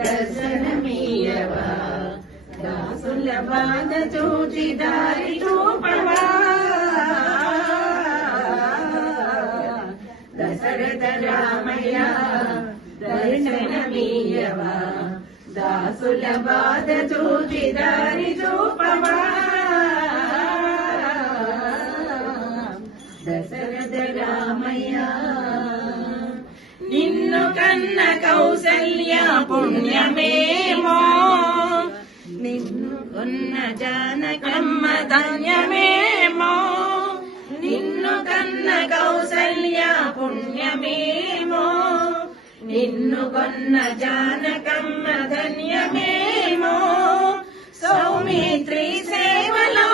దర్శనమీయవా దాసుల బాధ చూచి దారి చూపవా దశరథ రామయ్య దర్శనమీయవా దాసుల బాధ చూచి దారి చూపవా దశరథ రామయ్య నిన్ను కన్న కౌసల్య పుణ్యమేమో నిన్ను కొన్న జానకమ్మ ధన్యమేమో నిన్ను కన్న కౌసల్య పుణ్యమేమో నిన్ను కొన్న జానకమ్మ ధన్యమేమో సౌమిత్రి సేవలో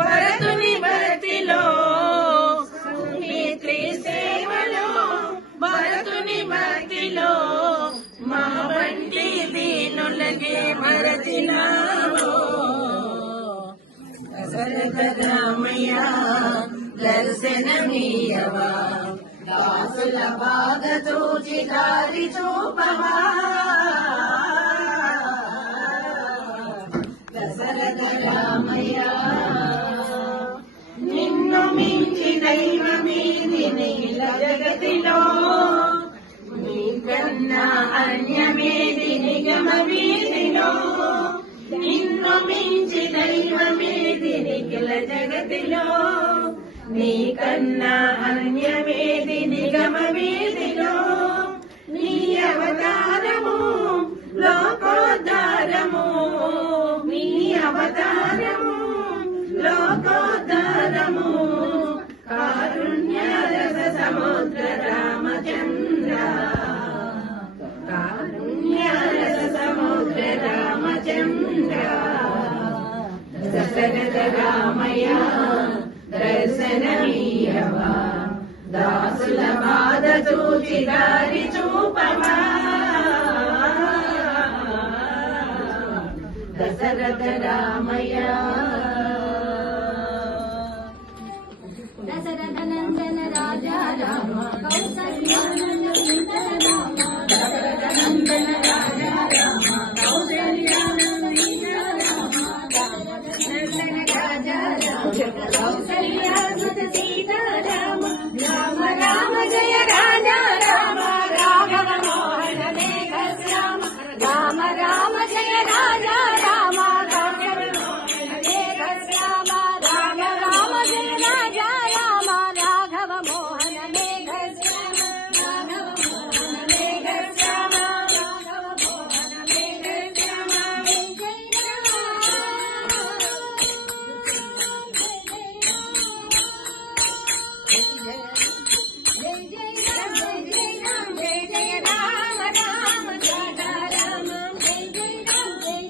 భరతుని భక్తిలో సౌమిత్రి సేవలో భరతుని భక్తిలో మా వంటి దీనులకి మరచినావో దశరథ రామయ్య దర్శనమీయవా దాసుల బాధ చూచి దారి చూపవా దశరథ రామయ్య నిన్ను మించి దైవమేది నీల జగతిలో నీకన్నా అన్యమేది నిగమ వీధిలో నిన్ను మించి దైవమేది నిఖిల జగతిలో నీకన్నా అన్యమేది నిగమ వీధిలో నీ అవతారము లోకోద్ధారము నీ అవతారము లోకోద్ధారము కారుణ్య రస సముద్ర రామచంద్ర కారుణ్య రస సముద్ర రామచంద్ర దశరథ రామయ్య దర్శనమీయవా దాసుల బాధ చూచి దారి చూపవా దశరథ రామయ్య దశరథ నందన రాజా రామ కౌసల్యానందన రామ దశరథ నందన రాజా రామ కౌసల్యానందన రామ నందన రాజా రామ కౌసల్యాసుత సీతా రామ రామ రామ జయ రాజా రామ రాఘవ మోహన మేఘ శ్యామ రామ రామ జయ రాజా రామ రాఘవ మోహన మేఘ శ్యామ రామ రామ జయ రాజా రామ రాఘవ మోహన మేఘ శ్యామ రాఘవ మోహన మేఘ శ్యామ రాఘవ మోహన మేఘ శ్యామ జయ జయ రామ జయ జయ రామ జయ జయ రామ జయ జయ రామ రామ రామ జయ జయ రామ జయ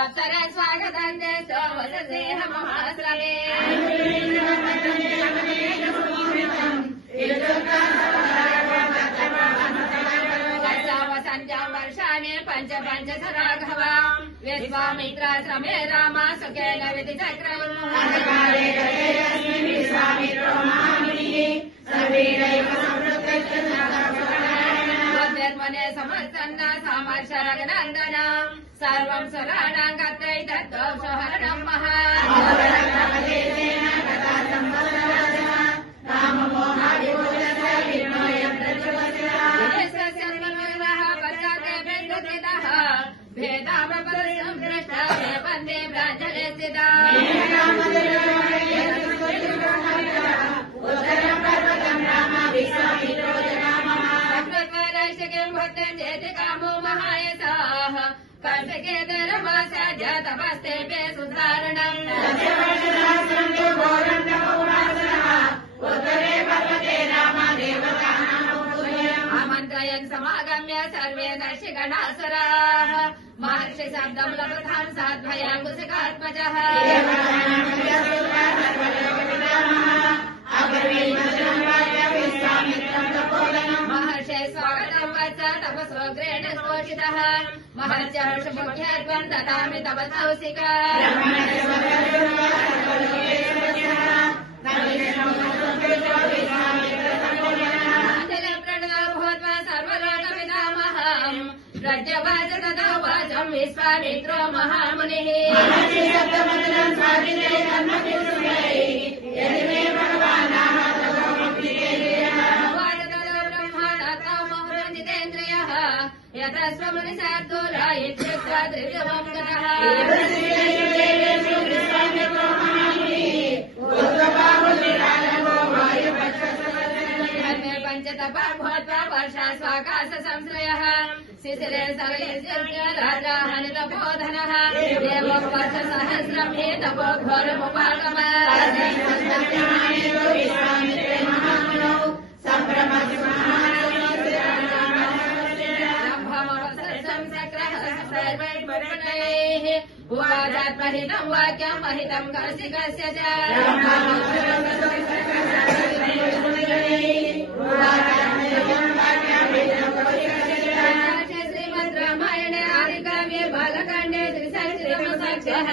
अप्सरा स्वागतं ते वससेह महाश्रमे वसन्त्यां वर्षाणि पञ्च पञ्चसराघव विश्वामित्राश्रमे राम सुखेन विधिचक्रमने समस्तन्न सामर्षरघनन्दन सर्वं सुराणां कत्रैतत्त्वं सुहरणं महा भेदावपरिसं दृष्टा मे वन्दे प्राञ्जले स्थिता उत्तरपर्वतं राम विश्वामित्रो जनामः किं भक्तं चेति कामो महायसाः कर्षकेतरमासाद्य तपस्तेभ्ये सुधारणम् उत्तरे पर्वते राम आमन्त्रयन् समागम्य सर्वे दर्शिगणासुराः महर्षि शब्दं लभतां साध्वयाङ्कुशिकात्मजः महर्षे स्वागतं वच तपस्वग्रेण स्फोषितः महर्षि हर्षमुख्यत्वं ददामि तव कौशिका प्रज्ञवाच तदा वाचं विश्वामित्रो महामुनिः ब्रह्मादत्तमोहरजितेन्द्रियः यतस्वमुनिशार्दूला इत्युक्त्वा त्रिविधं गतः पञ्चतपा भूत्वा वर्षा स्वाकाश संश्रयः शिशिरे सरयस्य राजा हनितबोधनः एवं वर्षसहस्रं हि तपो उवाचात्महितं वाक्यं महितं कौशिकस्य च श्रीमद् रामायणे आदिकाव्ये बालकाण्डे त्रिसहस्रमसाख्यः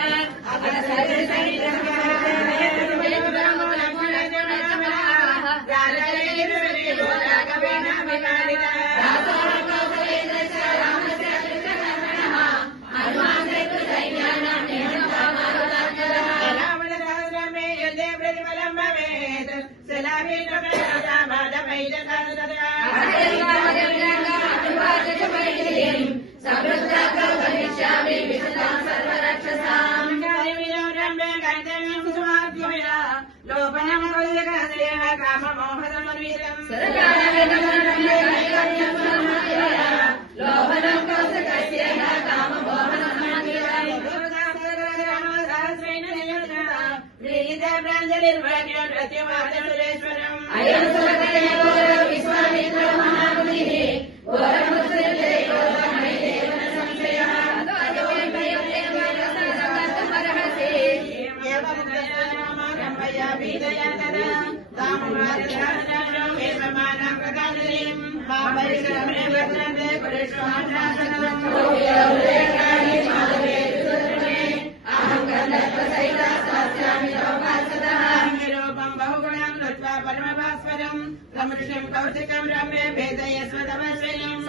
कौशिकं रम्ये भेदयस्वतमश्रयम्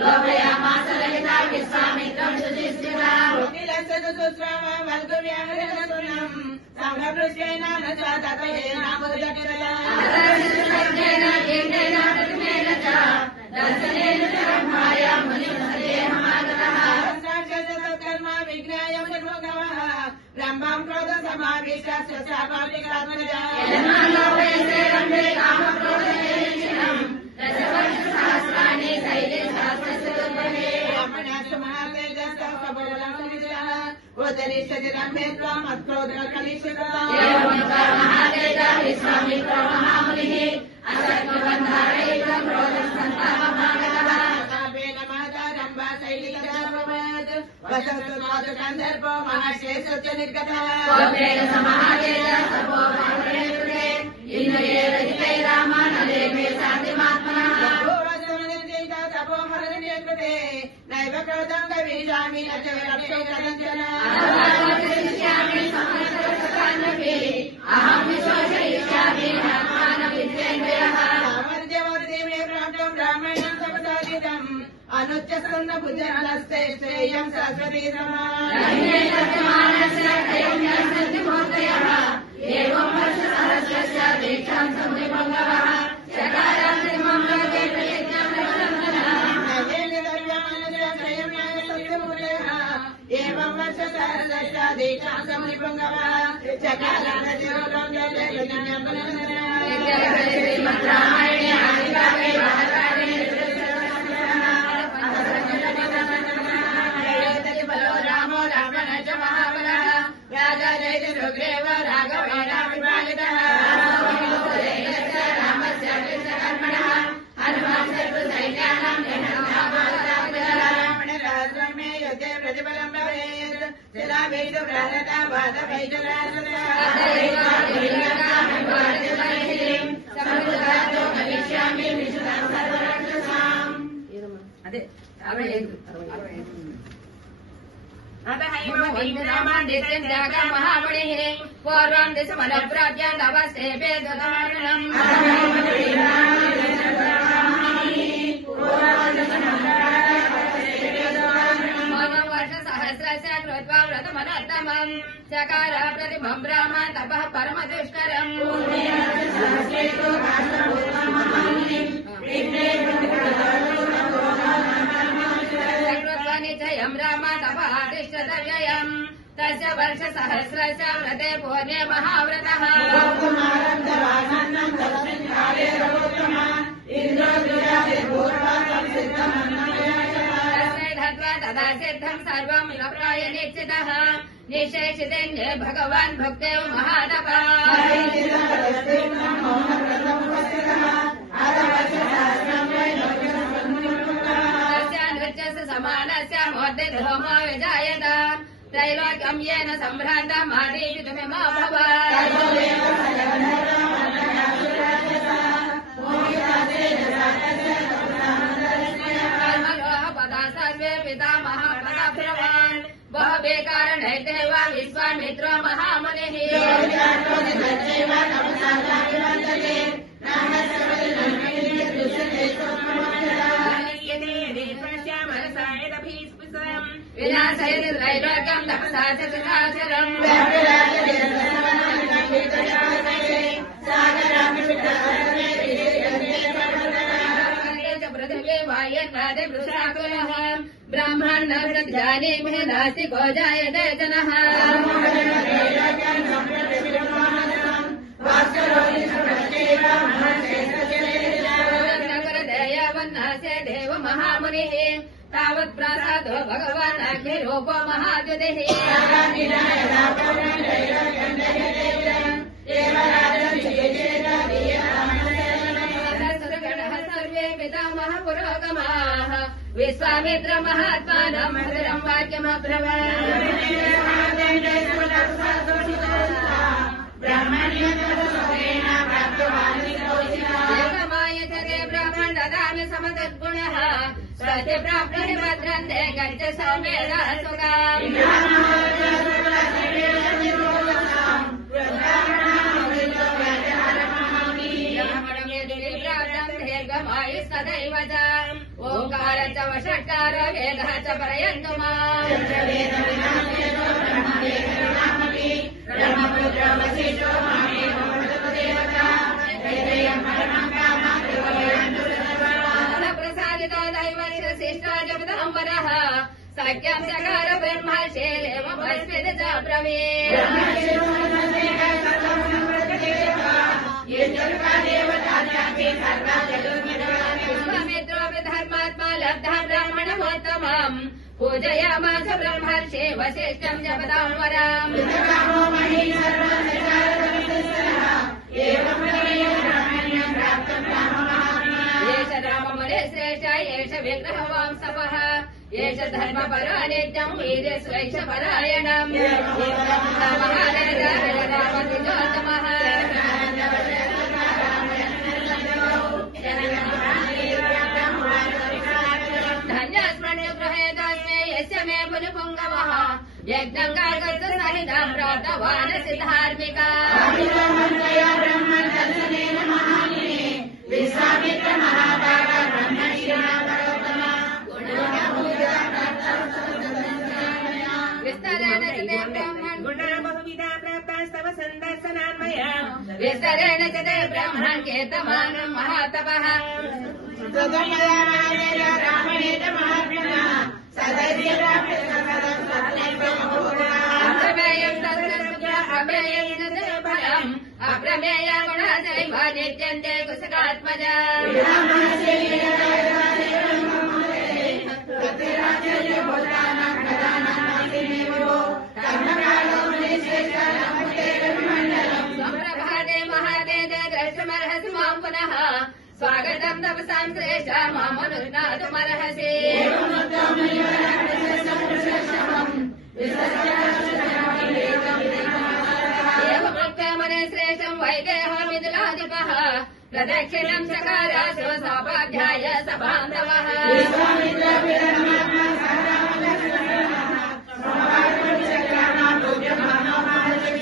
लोभयामास ललिता विश्वामित्रं सुधिष्ठिरा संघपृष्ठेन न च ततयेन दर्शनेन च ब्रह्माया मुनिमहदेहमागतः कर्मा विज्ञाय भगवः ब्रह्मां क्रोध समावेशस्य स्वाभाविकात्मजा सहस्राणि शैले सहस्रस्वरूपे ब्रह्मणाश्च महातेजसः सबलं सविजः उदरिष्ठजरम्भे त्वाम् अक्रोधकलिष्यता महातेजः विश्वामित्रो महामुनिः असत्त्वबन्धारयित्वा क्रोधः सन्तापमागतः तापेन महता वसतु कंदर्पो महर्षेषु च निर्गतः नैव कृतं गवीषामि न च विरक्षोकदञ्चन सामर्थ्यवर्ति मे प्राप्तं ब्राह्मणं सपदादितम् अनुच्च सन्न बुद्धिर्नस्ते श्रेयं सरस्वती एवं वर्ष सहस्रशा दीक्षां समनिपुङ्गवः बलो रामो रावण च महाबलः राजा जयति सुग्रीव राघवेण विपालितः रामस्य कृष्णकर्मणः हनुमान् सर्वसैन्यानां रामे युद्धे प्रतिफलं भवेत् शिलाभीषु प्रहरता अदे महामणिः पूर्वं दिशमनप्राज्य नवस्ते वेददारणम् वर्षसहस्रस्य कृत्वा व्रतमनर्थमम् चकार प्रतिमं ब्रह्म तपः परमदुष्करम् निश्चयं राम तपःतिष्ठतव्ययम् तस्य वर्षसहस्रस्य व्रते पूर्णे महाव्रतः तदा सिद्धं सर्वं प्राय निश्चितः निशेषितेन्द्रे भगवान् भक्तेव महातपः समानस्य मोद्यधूमो विजायत त्रैलोक्यं येन सम्भ्रान्तम् आदीपितुमिमोऽभवत् कर्मलोहपदा सर्वे पितामहपदाभ्रवान् बहवे कारणैतेव विश्वामित्रो महामुनिः विनाशयति त्रैलोक्यं तपसा च सुखाचरम् पृथिवी वायन्नादि वृषाकुलः ब्राह्मण ध्याने नास्ति को जायते जनः नगरदेयवन्नास्य देव महामुनिः तावत् प्रासादो भगवान् अग्निरूपो महाद्युतिः सुरगणः सर्वे पितामह पुरोगमाः विश्वामित्र महात्मानं मधुरं वाक्यमब्रवीत् ब्राह्मण ददामि समतद्गुणः सत्य प्राप्नुहि भद्रन्ते गच्छ सौम्येन सुखाम् दीर्घमायुस्तदैव च ओङ्कार च वषट्कार वेदः च परयन्तु माम् प्रसादितो दैवस्य शिष्टा जपदाम्बरः सख्यं चकार ब्रह्मर्षेरेवमस्मिन् च ब्रवीत् विश्वामित्रोऽपि धर्मात्मा लब्धः ब्राह्मणमोत्तमम् पूजयामास ब्रह्मर्षे वसिष्ठं जपदाम्बरम् एष राममुने श्रेष्ठ एष विग्रहवांसवः ఏష ధర్మపరో నిత్యం వీర్యస్వైషపరాయణం మహారాజోత్తమః ధన్యస్మృణ్యగృహేతస్మే యస్య మే పునుపుంగవః యజ్ఞం కార్గర్త సహితం ప్రాప్తవాన్ సిద్ధార్మికా విస్తరేణ చ తే బ్రహ్మణ్ కీర్తమానం మహాతపః అప్రమేయం అప్రమేయేన తే ఫలం అప్రమేయ గుణాచైవ నిత్యం తే కుశకాత్మజ సంప్రభాతే మహాతేజ ద్రష్టమర్హసి మాం పునః స్వాగతం తపసాం శ్రేష్ఠ మామనుజ్ఞాతుమర్హసి ఏవముక్తమనే శ్రేష్టం వైదేహో మిథులాధిపః ప్రదక్షిణం చకారాశో సోపాధ్యాయ సబాంధవః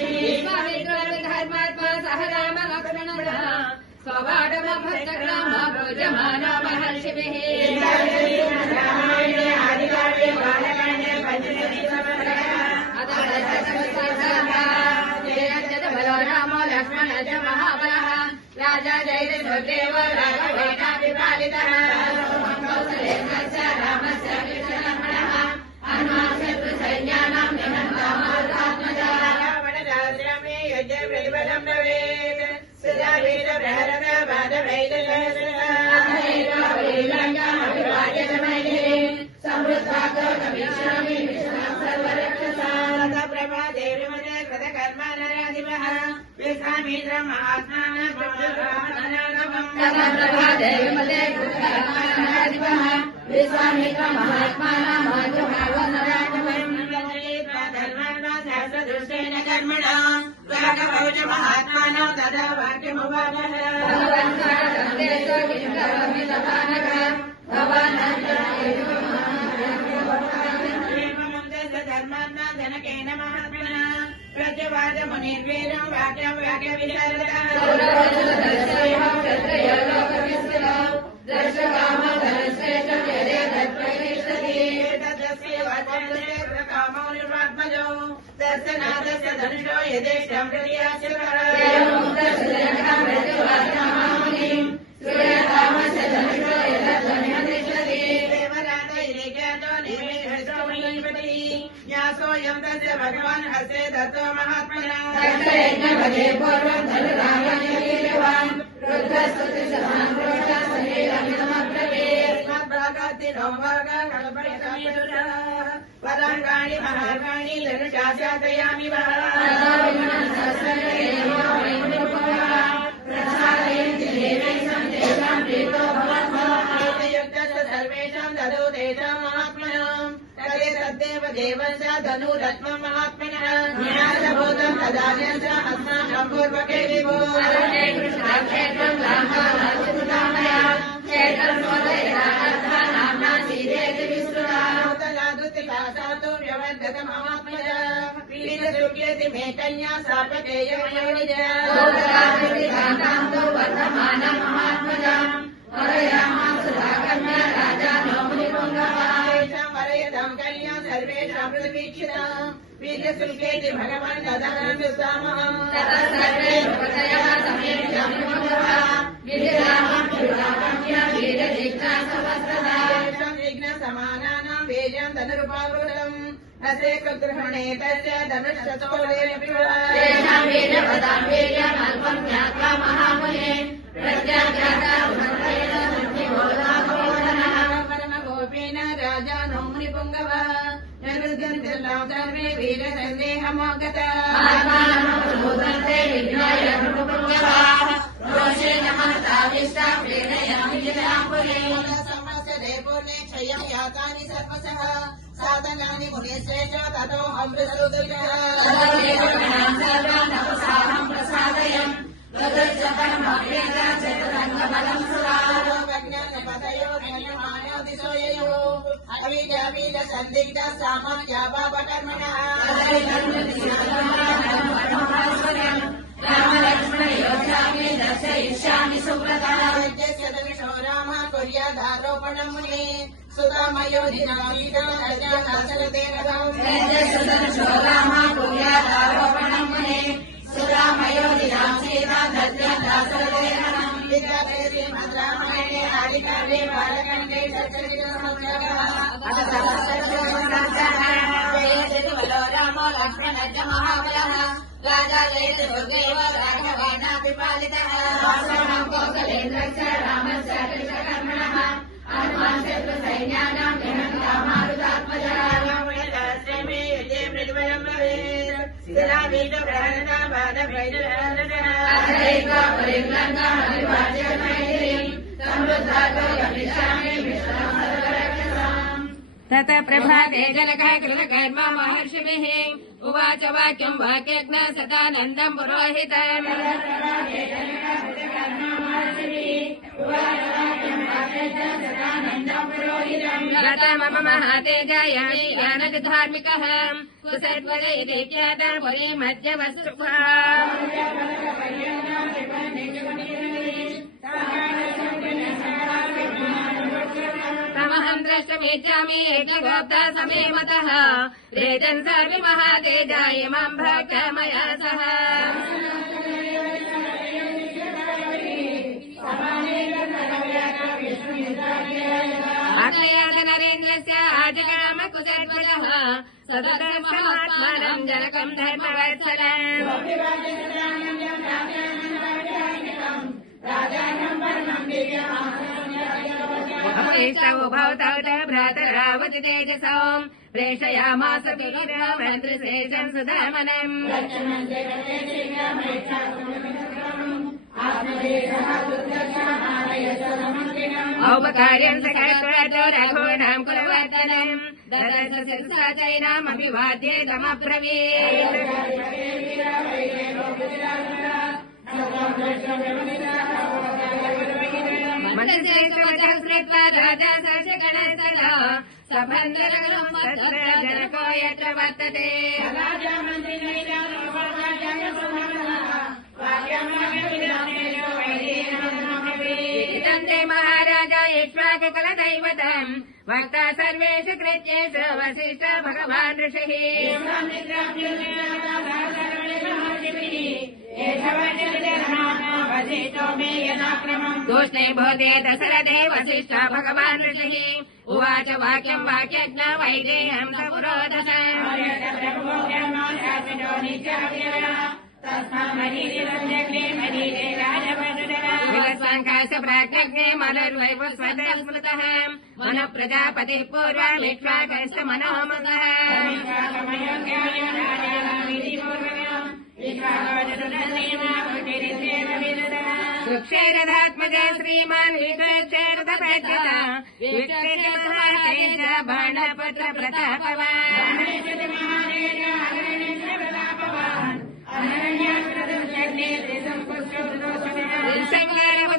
విశ్వామిత్రధర్మాత్మా సహ రామ లక్ష్మణः స్వవాడమభద్రగ్రామ పూజ్యమానో మహర్షిభిః రామో లక్ష్మణ చ మహాబలః రాజా జయదేవ రాఘవేణాభిపాలితః కౌసలేంద్రస్య రామస్య విష్ణులక్ష్మణः హనుమాన్ సైన్యానాం నిహంతామాత్మజः రావణరాజ్యమే యజ్ఞ ప్రతిఫలం భవేత్ సదా వీర ప్రహరణ విశ్వామిత్ర మహాత్మాన తదా వాక్యమువాదః ధర్మాత్మా జనకేన మహాత్మన ప్రత్యవాద మునిర్వేదం వాక్యం వాక్య విశారద దర్శనాదస్య ధనుషో యథేష్టం న్యాసోయం తస్య భగవాన్ హస్తే దత్తో మహాత్మనా పదాంగాని మహార్గాణి ధనుషాస్యామి సర్వేషాం దదో తేషాం మహాత్మనాం తదే తద్దేవ దేవస్య ధనురత్మం మహాత్మనః జ్ఞానబోధం తదాన్యస్య అస్మాకం పూర్వకే విభో కృష్ణక్షేత్రం మే కన్యా సాపకేయమయోనిజ వరయదం కన్యా సర్వేషాం ప్రతివీక్షితాం వీర్యశుల్కేతి భగవాన్ దదానామిస్తామహం విఘ్న సమానానాం వేజం ధనురుపావృతం నసే కుగ్రహణే తస్య ధనుష్షతోలేపి పరమగోపేన రాజా నౌముని పుంగవ సర్వే వీర సందేహమోగత సంవత్సరే పూర్ణే క్షయం యాతాని సర్వశః సాధనాని మునిశ్రేష్ఠ తతో అమృతరుద్రః ప్రజ్ఞానపదయో ధన్యమానో దిశోయయో అవిద్యావీద సందిగ్ధ సామాన్యాభావకర్మణః రామ కుర్యాదారోపణం ముని రామాయణే ఆదికావ్యే బాలకాండే రామో లక్ష్మణ మహాబలః రాజా జయతి దుర్గైవ రాఘవేణాపి పాలితః కౌసలేంద్రశ్చ రామశ్చ కృతకర్మణః హనుమాన్ శత్రు సైన్యానాం జనతా మారుతాత్మజः రామేణాశ్రమే యజే మృదువరం భవేత్ శిలావీట ప్రహరణ బాధభైరవరదః అథైవ పరిగ్లంగా అనివార్యమైత్రీం సమృద్ధాతో గమిష్యామి విశ్వామరక్షసాం तत प्रभाते जनकः कृतकर्मा महर्षिभिः उवाच वाक्यम् वाक्यज्ञ सदानन्दम् पुरोहितम् गता मम महातेजाय यानति धार्मिकः कुसद्वरे देव्यादा पुरी मध्यवस्तुभा तमहं द्रष्टुमिच्छामि यज्ञगोप्ता समे मतः रेजन् सर्वे महातेजाय मां भक्ता मया सह आज्ञयात नरेन्द्रस्य आजगाम कुसद्वलः सततमात्मानं जनकं धर्मवत्सलम् भवतौ च भ्रातरावति तेजसौ प्रेषयामास वीरमन्त्रिशेषम् सुधामनम् औपकार्यम् सकर्तो रघूणाम् कुलवर्धनम् ददर्श शिरसा चैनामभिवाद्ये तमब्रवीत् मनसेकवचः श्रुत्वा राजा सर्षगणस्थल सभन्द्रलग्नम् तत्र जनको यत्र वर्तते तन्ते महाराजा इक्ष्वाकुकुलदैवतम् वक्ता सर्वेषु कृत्येषु वसिष्ठ भगवान् ऋषिः तूष्णे बोधे दशरथे वसिष्ठ भगवान् ऋषिः उवाच वाक्यम् वाक्यज्ञ वैदेहम् स पुरोदश विवस्वाङ्काश प्राज्ञे मलर्वैव स्वतः स्मृतः मनः प्रजापतिः पूर्वमिक्ष्वाकश्च मनोमतः सुक्षैरधात्मज श्रीमान् विक्षैरथप्रज्ञता विक्षैरमहातेज बाणपत्र प्रतापवान्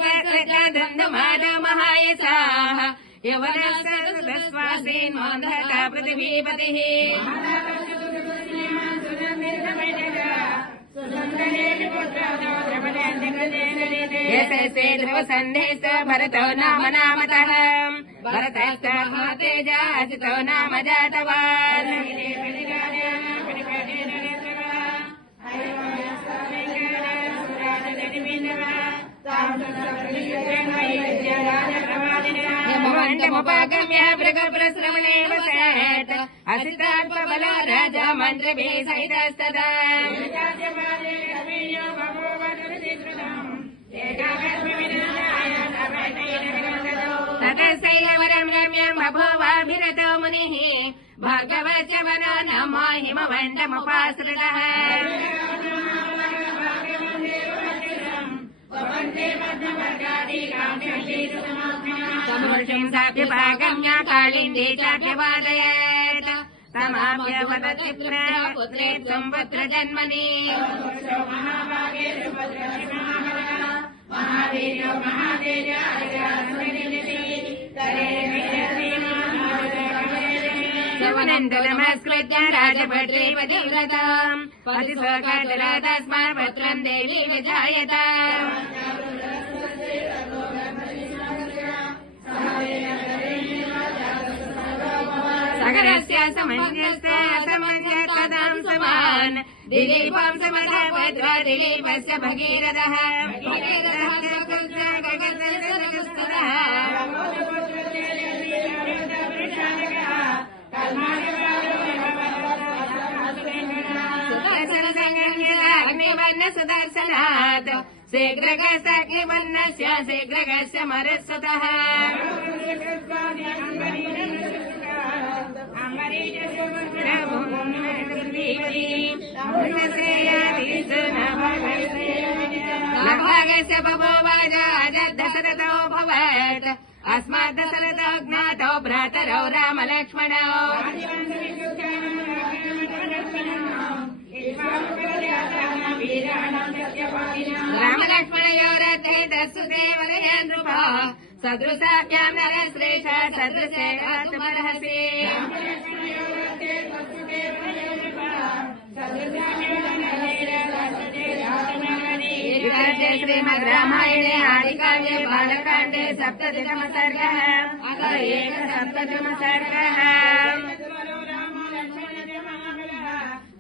संगारवदन्दमाद महायसाः यवनस्वासीन् मोन्धका पृथिवीपतिः यशस्वे ध्रुवसन्धेश्च भरतो नाम नामतः भरतश्च तेजासितो नाम जातवान् यमवन्तमुपागम्य मृगप्रश्रवणे वसत् असितात्मबलो राजा मन्त्रिभिः सहितस्तदा ततस्यैलवरम् रम्यम् बभूवाभिरतो मुनिः भार्गवश्च वनो नमो हिमवन्तमुपाश्रितः समूर्तिं साप्यपागम्य कालिन्दे चाप्यवादयेत् समाप्यवदति पुत्रे त्वं पुत्रजन्मनि नमस्कृत्य राजभद्रे पतिव्रताम् पतिस्वकातरा तस्मात् पुत्रम् देवी विजायत सगरस्य समञ्जस्य असमञ्जताम् समान् दिलीपं समधभद्रा दिलीपस्य भगीरथः सुदर्शनात् शीघ्रगस्यग्निवन्नस्य शीघ्रगस्य मरुत्सुतः भागस्य बभूवाज अजद्दशरथो भवत् अस्मात् दशरथो ज्ञातो भ्रातरौ रामलक्ष्मणौ रामलक्ष्मणयोरथे दस्सुदेवलया नृपा सदृशाभ्यां नरश्रेष्ठ सदृशेवात्मर्हसि श्रीमद् रामायणे आदिकाव्ये बालकाण्डे सप्ततितमः सर्गः एकसप्ततितमः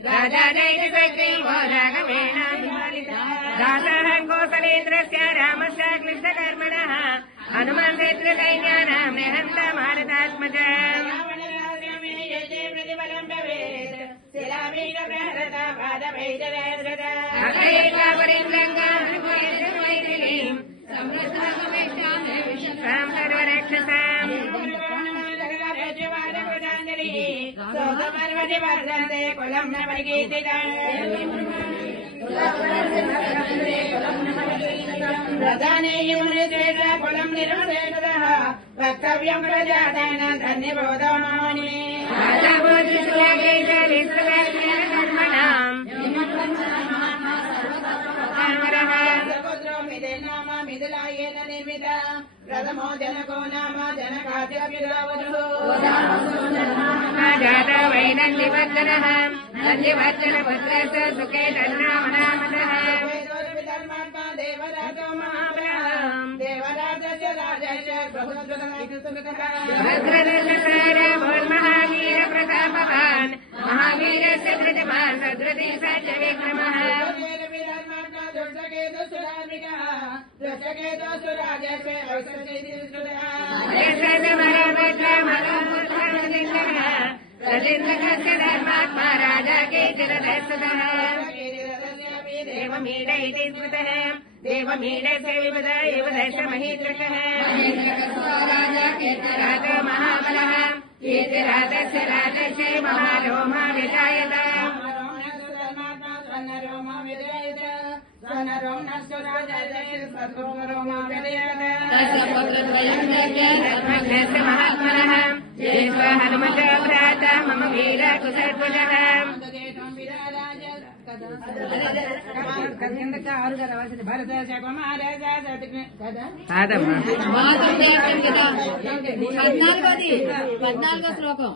राजा जयद्रथो राघवेण दासः कौसलेन्द्रस्य रामस्य क्लिष्टकर्मणः हनुमन्तेन्द्रसैन्यानां निहन्त भारतात्मजः कुलम् निर्मदेतः वक्तव्यम् प्रजातेन धन्यबोधमानि मिथिलायेन निर्मित प्रथमो जनको नाम जनकाद्यभिरावधो जात वै नन्दिवर्धनः नन्दिवर्धनपुत्रस्य सुखे तन्नामनामतः धर्मात्मा देवराजो महाबलः देवराजस्य राजस्य भद्रदशसारभून्महावीरप्रतापवान् महावीरस्य धृतिमान् सदृति सत्य विक्रमः रजेन्द्रकस्य धर्मात्मा राजा केचिरदस्ततः देवमीड इति स्मृतः देवमीडस्य विपद एव दशमहीदृशः राजो महाबलः कीर्तिराजस्य राजस्य महारोमा विजायत महात्मनः हनुमत भ्राता मम वीर कुशध्वजः పద్నాలుగో శ్లోకం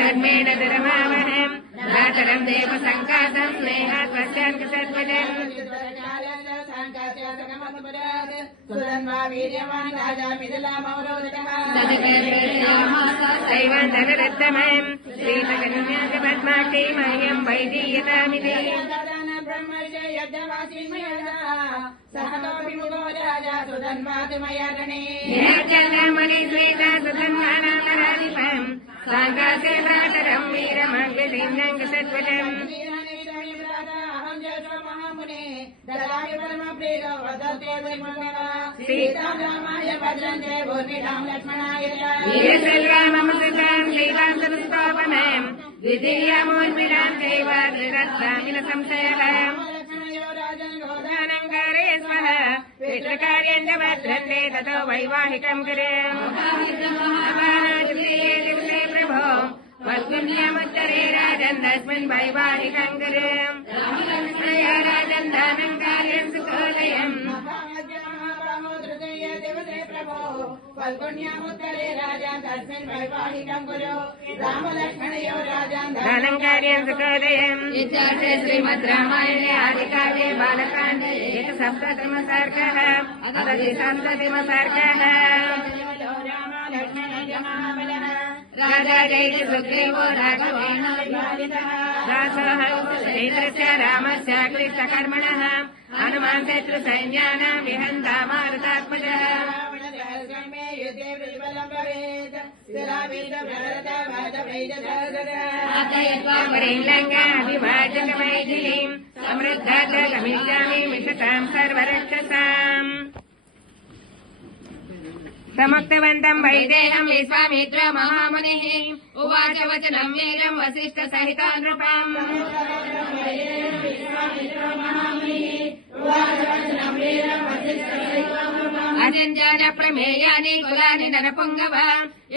ధర్మేణ ధర్మావహం రాతరం దేవ సంకాసం స్నేహ స్వస్యాన్కసద్వజం दैवान्तरत्तमम् श्रीसकन्याच पद्माक्षी मह्यम् वैदीयतामिति मणिश्वेता सुधन्वानामराधिपम् साङ्गासे भ्रातरम् वीरमग्रलिङ्गसत्वजम् सीतारामाय भद्रं जय भूर्मिराम लक्ष्मणाय वीरश्रीराममृतां श्रीरामसंस्थापनां द्वितीयमूर्मिरां कैवाग्ररत्नामिन संशयः गोदानङ्कारे स्वः पितृकार्यं च भद्रन्ते ततो वैवाहिकं दिवसे प्रभो वस्मिन्यामुत्तरे राजन् तस्मिन् वैवाहिकं कुर्याम् रामलक्ष्मणया राजन् दानं कार्यं सुखोदयम् फल्गुन्यामुत्तरे राजन् तस्मिन् वैवाहिकं कुरु रामलक्ष्मणयो राजन् दानं कार्यं सुखोदयम् इत्यार्थे श्रीमद् रामायणे आदिकाव्ये बालकाण्डे एकसप्ततितमः सर्गः अदधिसप्ततितमः राजा जयति सुग्रीवो राघवेण दासोऽह श्रीधरस्य रामस्य कृतकर्मणः हनुमान् शत्रुसैन्यानां विहन्ता मारुतात्मजः लङ्काभिवाचनमैथिलीं समृद्धा च गमिष्यामि मिषतां सर्वरक्षसाम् समुक्तवन्तं वैदेहं विश्वामित्र महामुनिः उवाच वचनं वीरं वसिष्ठ सहिता नृपम् अजिञ्जाल प्रमेयानि कुलानि नरपुङ्गव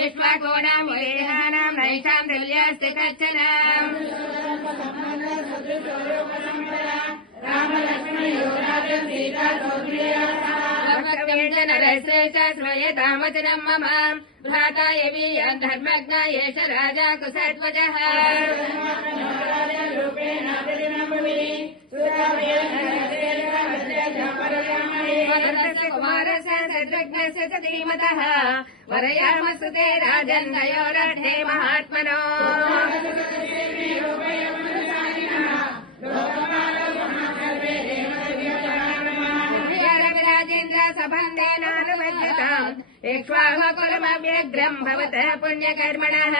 इक्ष्वाकूणां विदेहानां नैषां तुल्यास्ति कश्चन श्रूयतामचनं मम भ्राता यवीयान् धर्मज्ञ एष राजा कुशध्वजः कुमारस्य शत्रुघ्नस्य च धीमतः वरयामस्तु ते राजन्नयोरर्थे महात्मनो सभन्देनानुबध्यताम् इक्ष्वाकुलमव्यग्रम् भवतः पुण्यकर्मणः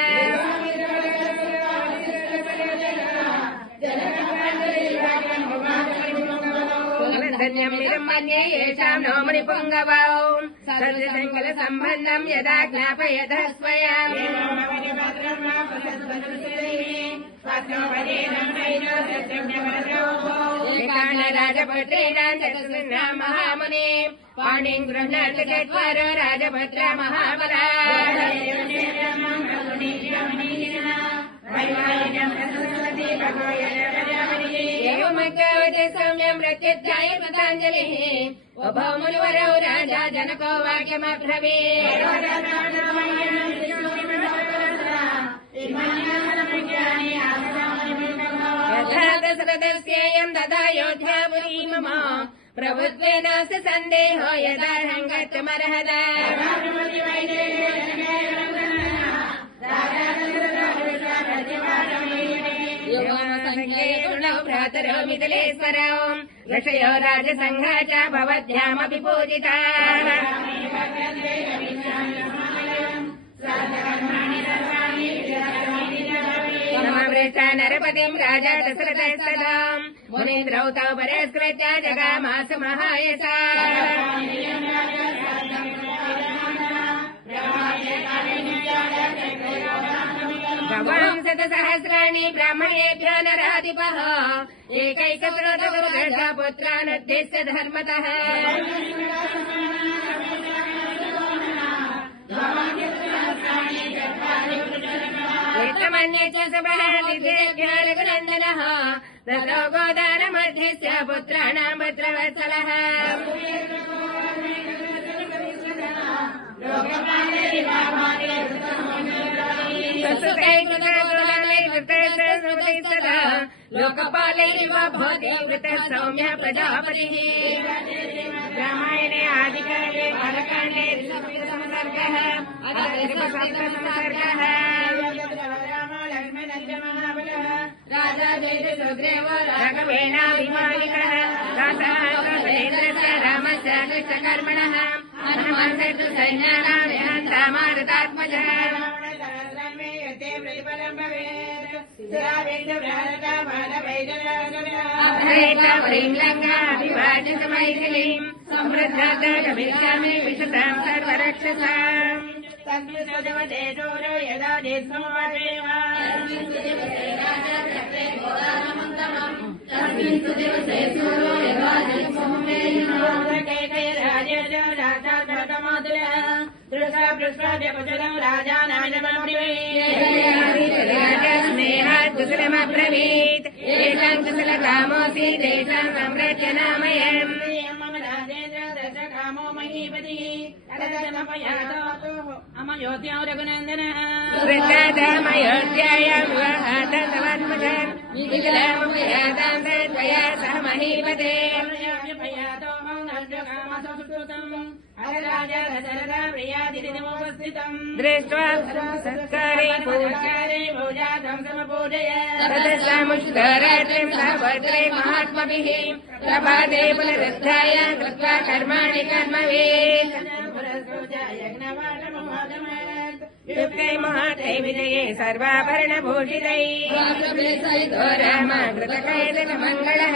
धन्यमिदं मन्ये येषां नो मणिपुङ्गवौ सर्वसङ्कलसम्बन्धं यदा ज्ञापयतः स्वयम् राजपुत्रीणां चतुर्णां महामुने पाणिं गृह्णात् चत्वारो राजपुत्रा महाबला एवमग्रवते सौम्यं प्रत्युत्थाय कृताञ्जलिः उभौ मुनिवरौ राजा जनको वाक्यमब्रवीत् यथा दशरथस्येयं तथा योध्यापुरी मम प्रभुत्वेनास्ति सन्देहो यदाहं गतुमर्हत भ्रातरो मिथिलेश्वरौ ऋषयो राजसङ्घा च भवद्भ्यामपि पूजिताः समवृष्टा नरपतिं राजा दशरथस्तदा मुनीन्द्रौ तौ परस्कृत्य जगामासु महायशा भवां शतसहस्राणि ब्राह्मणेभ्यो नराधिपः एकैकपुत्रानुद्दिश्य धर्मतः एकमन्ये च सुबहादिभ्यो रघुनन्दनः ततो गोदानमध्यस्य पुत्राणां भद्रवत्सलः लोकपालैरिव भवति वृतः सौम्यः प्रजापतिः रामायणे आदिकाव्ये बालकाण्डे सर्गः सर्गः राजा जयति सुग्रीवो राघवेणाभिमानिकः रामस्य कृष्णकर्मणः हनुमान् शत्रुसैन्यानां विहन्ता मारुतात्मजः प्रतिफलं भवेत् श्रेष्ठपरिम्लङ्गाभिवाचितमैथिलीम् समृद्धागमिष्यामि विशताम् सर्वरक्षसाम् तद्विशोजवदेशोरो यदा देशोपदेव स्नेहाद्कुशलमब्रवीत् येषां कुशलकामोऽसि तेषां संरक्ष्य नामयम् मम राजेन्द्र दशकामो महीपतिः अमयोध्यां रघुनन्दनः वृद्धामयोध्यायां विवाहादवत्मजन् विकलामपयातां त्वया सह महीपते दृष्ट्वा सत्कारे पूजातं समपूजय तदसामुष्करात्रिं सहभद्रे महात्मभिः प्रभाते पुनरुत्थाय कृत्वा कर्माणि कर्मवेत् युक्तै महात्यै विजये सर्वाभरणभूषितैः रामकृतकैतकमङ्गलः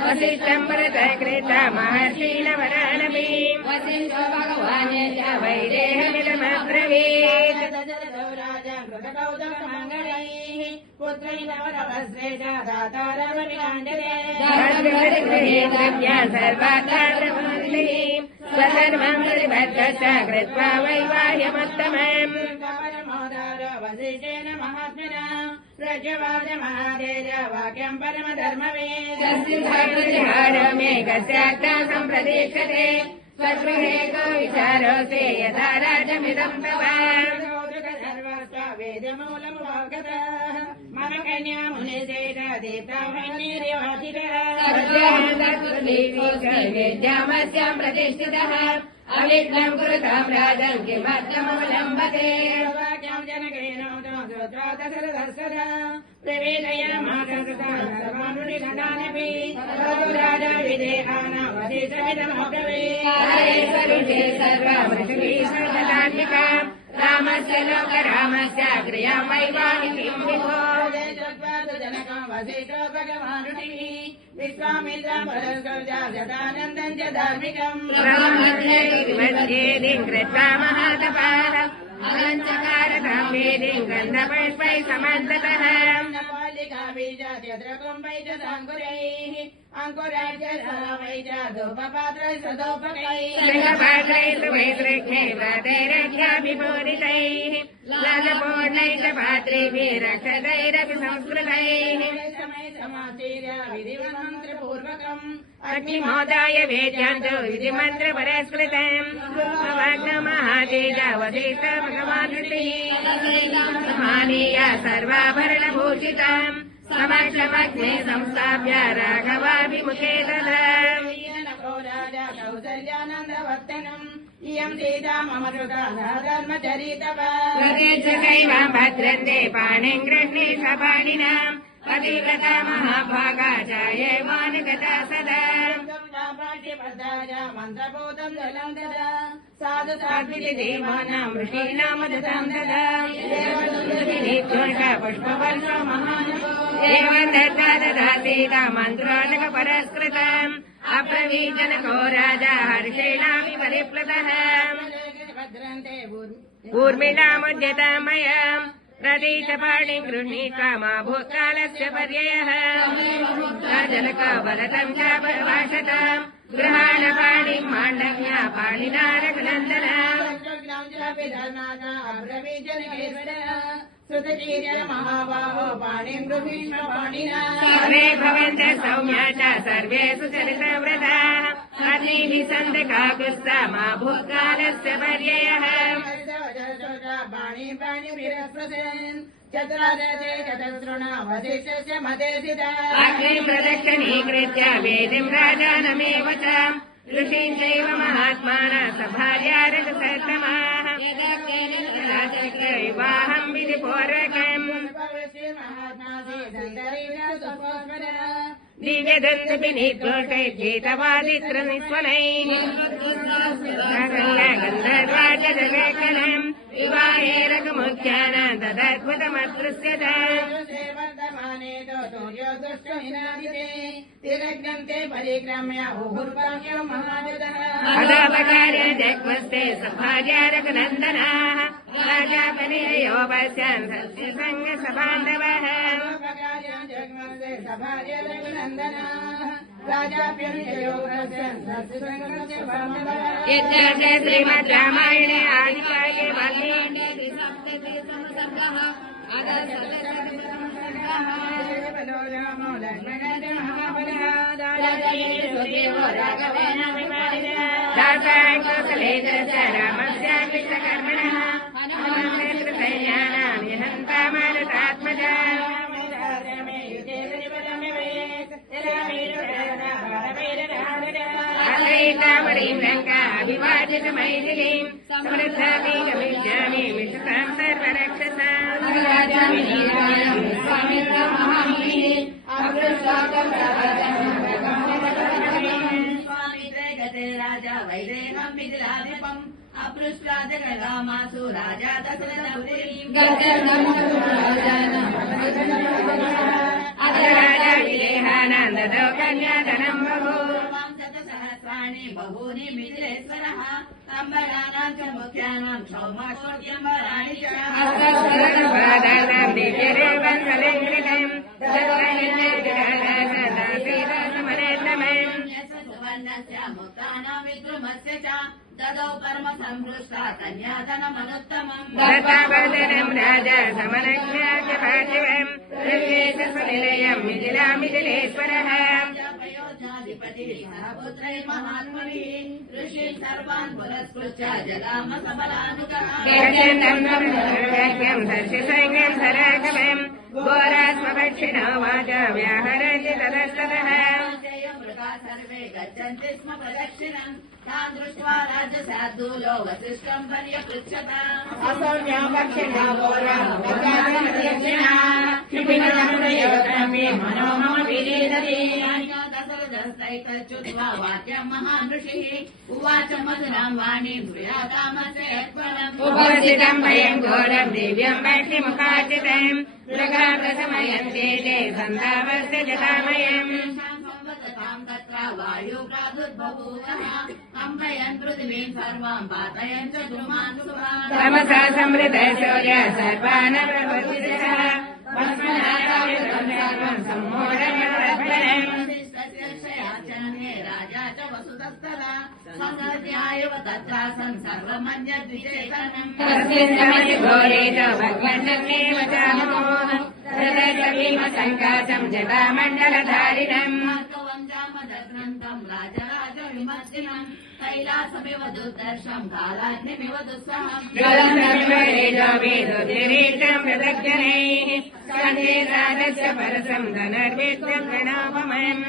वसिष्ठं भरतकृता महर्षीणवरानपि वसिष्ठो भगवानेन वैदेहमिदमब्रवीत् स्वधर्मं परिभद्रश्च कृत्वा वैवाह्यमुत्तमम् वसिष्ठेन महात्मना प्रजवाजमहादेव वाक्यं परमधर्मवेदस्यात्मा सम्प्रदीक्षते स्वगृहे को विचारोऽसि यथा राजमिदं भवान् वेदमूलमुपगतः मम कन्या मुनिसेन दीप्तामन्येर्यवाचितः प्रतिष्ठितः अविघ्नं कुरुतां राजन् किमर्थमवलम्बते वाक्यं जनकेन प्रवेदयामासर्वानुनिगणानपि राजा विदेहानां वसिष्ठमिदमब्रवीत् सर्वामृषभीषणदात्मिकाम् रामस्य लोकरामस्य क्रियां वैवाहिकीं विभो जनकं वसिष्ठो भगवानुटिः विश्वामित्रं परस्कौजानन्दं च धार्मिकम् मध्ये कृत्वा महातपाः अनञ्चकारकां वेदीं गन्धपुष्पैः समन्ततः बीजाद्यद्रकुम्भै च साङ्कुरैः अङ्कुराज्य वै च धूपपात्रैः सदोपकैः व्रतैरख्याभिपूरितैः लालपूर्णैः च पात्रेभिः रक्षतैरपि संस्कृतैः विधिमन्त्रपूर्वकम् अग्निमोदाय वेद्यान्तो विधिमन्त्रपरस्कृतम् महातेज भगवानुतिः मानीय सर्वाभरणभूषितम् समक्षमग्ने संस्थाप्य राघवाभिमुखे ददम् कौसल्यानन्दवर्तनम् इयं सीता मम धर्मचरितवा भद्रन्ते पाणिं गृह्णे सपाणिनाम् पतिव्रता महाभागा जायेवानुगता सदा मन्त्रभूतं जलं ददा साधु साध्विति देवानां ऋषीणामदतां ददा पुष्पवर्षो महानभो एवं दत्ता ददा सीता मन्त्रानकपरस्कृतम् अब्रवीजनको राजा हर्षेणापि परिप्लुतः ऊर्मिलामुद्यता मया प्रदेशपाणिं गृह्णीत्वा मा भूत्कालस्य पर्ययः जनकवरतं च भाषताम् गृहाणपाणिं माण्डव्या पाणिना रघुनन्दना महाबाहो पाणिं गृहीष्म पाणिना सर्वे भवन्तः सौम्या च सर्वे सुचरितव्रताः अतिभिः सन्दकाकुस्ता मा भूत्कालस्य पर्ययः पाणि पाणिभिरस्वसन् चतुरादते चतुर्णा वसिष्ठस्य मतेसिता अग्निं प्रदक्षिणीकृत्य वेदिं राजानमेव च ऋषीं चैव महात्मानः सभार्या रघुसत्तमाः विवाहं विधिपूर्वकम् दिव्यदन्तपिनीत्वैर्गीतवादित्रनिस्वनैः गन्धर्वाचकलम् विवाहेरकमुख्यानां तदद्भुतमदृश्यत अदापकार्य जग्मस्ते सभार्यारकनन्दनाः राजापनेयो पश्यन् सत्यसङ्गसबान्धवः यज्ञार्थे श्रीमद् रामायणे आदिकाव्ये वाल्मीकि रामस्याकृतकर्मणः हनुमन्त्रसैन्यानां यहन्तामानसात्मजा आलयितामरीं लङ्काभिवादितमैथिलीं समृद्धापीठमिष्यामि विशतां सर्वरक्षसाम् राजा वैदेहं मिथिलाधिपम् अपृष्टाजगदामासु राजा दशरथपुरीं राजा विदेहानन्दो कन्याधनं बहु शतसहस्राणि बहूनि मिथिलेश्वरः अम्बराणां च मुख्यानां क्षौमकोट्यम्बराणि च अष्टस्वरपादानां दिव्यरूपं कलङ्कृतं दत्तनिर्जरासदासीरसमरेतमम् सुवर्णस्य मुक्तानां विद्रुमस्य च ददौ परम संहृष्टा कन्याधनमनुत्तमम् दत्तावर्धनं राजा समनज्ञाच पार्थिवम् ऋषेशसनिलयं मिथिलामिथिलेश्वरः पुत्रैः महात्मभिः ऋषि सर्वान् पुरस्कृत्य जगाम सबलानुगः दर्शसैन्यं सरागमम् घोरास्मपक्षिणो वाचा व्याहरन्ति ततस्ततः सर्वे गच्छन्ति स्म प्रदक्षिणम् तान् दृष्ट्वा राजसार्दूलो वसिष्ठं पर्यपृच्छत दशरथस्तैकच्युत्वा वाक्यं महान् ऋषिः उवाच मधुरां वाणीं श्रूयातामस्य यत्फलम् उपस्थितं भयं घोरं दिव्यं भक्तिमुखार्जितं मृगाकसमयन्ते ते सन्तापस्य जटामयम् तत्र वायु प्रादुर्बभूवः अम्भयन् पृथिवीं सर्वां पातयन् च द्रुमान् सुभान् तमसा समृत शौर्य सर्वानप्रवर्तितः भस्मनारायणं सम्मोढमरत्नम् शयाचने राजा च वसुतस्तदा संहत्यायव तत्रासन् सर्वमन्यद्विचेतनम् तस्मिन् समये घोरे च भगवन्नेव चामोह हृदयभीमसङ्काशं जटामण्डलधारिणम् जामदग्रन्थम् राजराज विमर्शिनम् कैलासमिव दुर्दर्शम् कालाग्निमिव दुस्सहम् ज्वलन्तमेजोवेदोतिरीक्षम् पृथग्जनैः स्कन्धे राजस्य परसम् धनुर्विद्यम् गणापमम्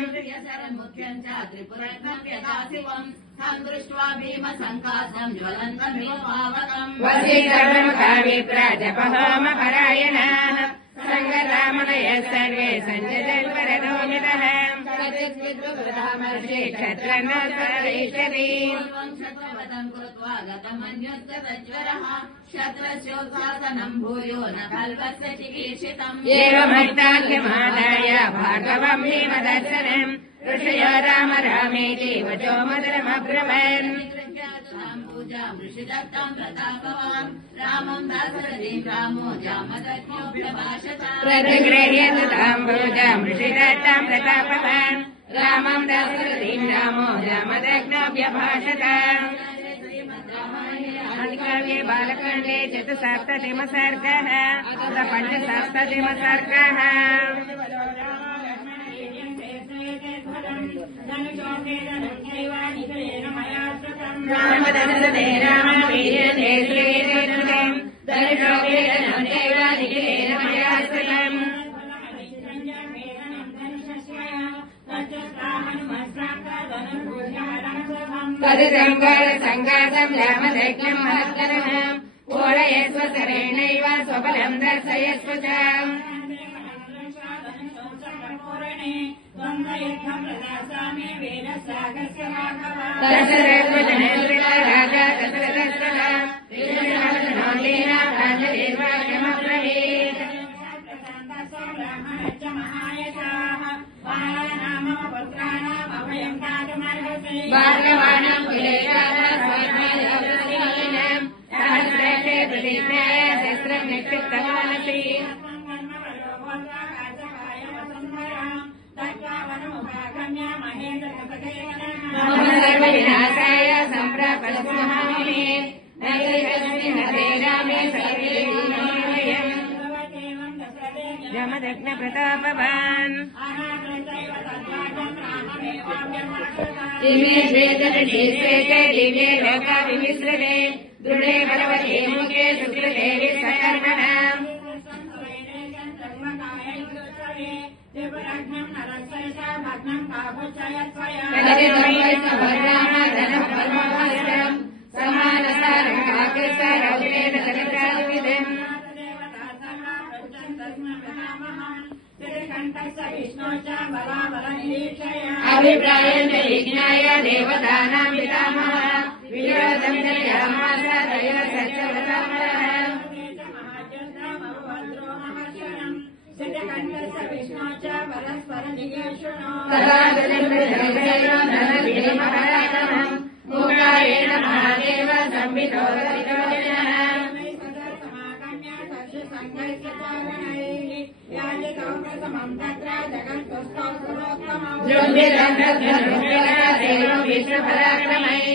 मुख्यम् च त्रिपुरत्नम् यथा शिवम् तम् दृष्ट्वा भीमसङ्कासम् ज्वलन्तमिव पावकम् वसिष्ठब्रह्मकाविप्राजपहोमपरायणाः सङ्गरामणयः सर्वे सञ्जयन् वरदोमितः क्षत्रनोत्तरैष्यति शत्रुवधम् कृत्वा गतमन्युत्तरज्वरः शत्रस्योत्सादनम् भूयो न कल्पस्य चिकीर्षितम् एवमष्टाख्यमादाय भार्गवम् भीमदर्शनम् ऋषयो राम रामेति वचो मधुरमब्रवन् ऋषिदत्तां प्रतापवान् रामम् दाशरथीं रामो जामदग्न्योऽभ्यभाषत प्रतिगृह्य ताम्बूजाम् ऋषिदत्तां प्रतापवान् रामम् दाशरथीं रामो जामदग्न्योऽभ्यभाषत आदिकाव्ये बालकाण्डे चतुस्सप्ततिमः सर्गः पञ्चसप्ततिमः रामदशरथे रामवीर्यते श्रीधनुजम् धनुषोपेदनं चैव निखिलेन मया कृतम् तदसङ्गासं रामदग्नं महत्तरम् पूरयस्व सरेणैव स्वफलं दर्शयस्व च दशरथवचनकृता राजा दशरथस्तथा वीर्वाक्यमब्रवीत् भार्गवाणां कुलेशास्त्रस्वर्णयवृत्तिहीनं सहस्रेषे प्रतिज्ञाय शस्त्रं निक्षिप्तवानसि मम सर्वविनाशाय सम्प्राप्तमहामुने नैरस्मिन् हरे रामे सर्वे दीनामयम् जमदग्न प्रतापवान् इमे श्वेतदृशे श्वेते दिव्ये लोका विमिश्रते दृढे बलवते मुखे सुकृते विश्वकर्मणाम् समानसारं काकृष्टरौद्रेण चरित्राद्विदम् अभिप्रायं च यज्ञाय देवतानां पितामहः विरोधं च यामास त्रयोदशव्रतामरः तदा धनपराक्रमं मूकारेण महादेव संवितोदविदोजनः विष्णुपराक्रमैः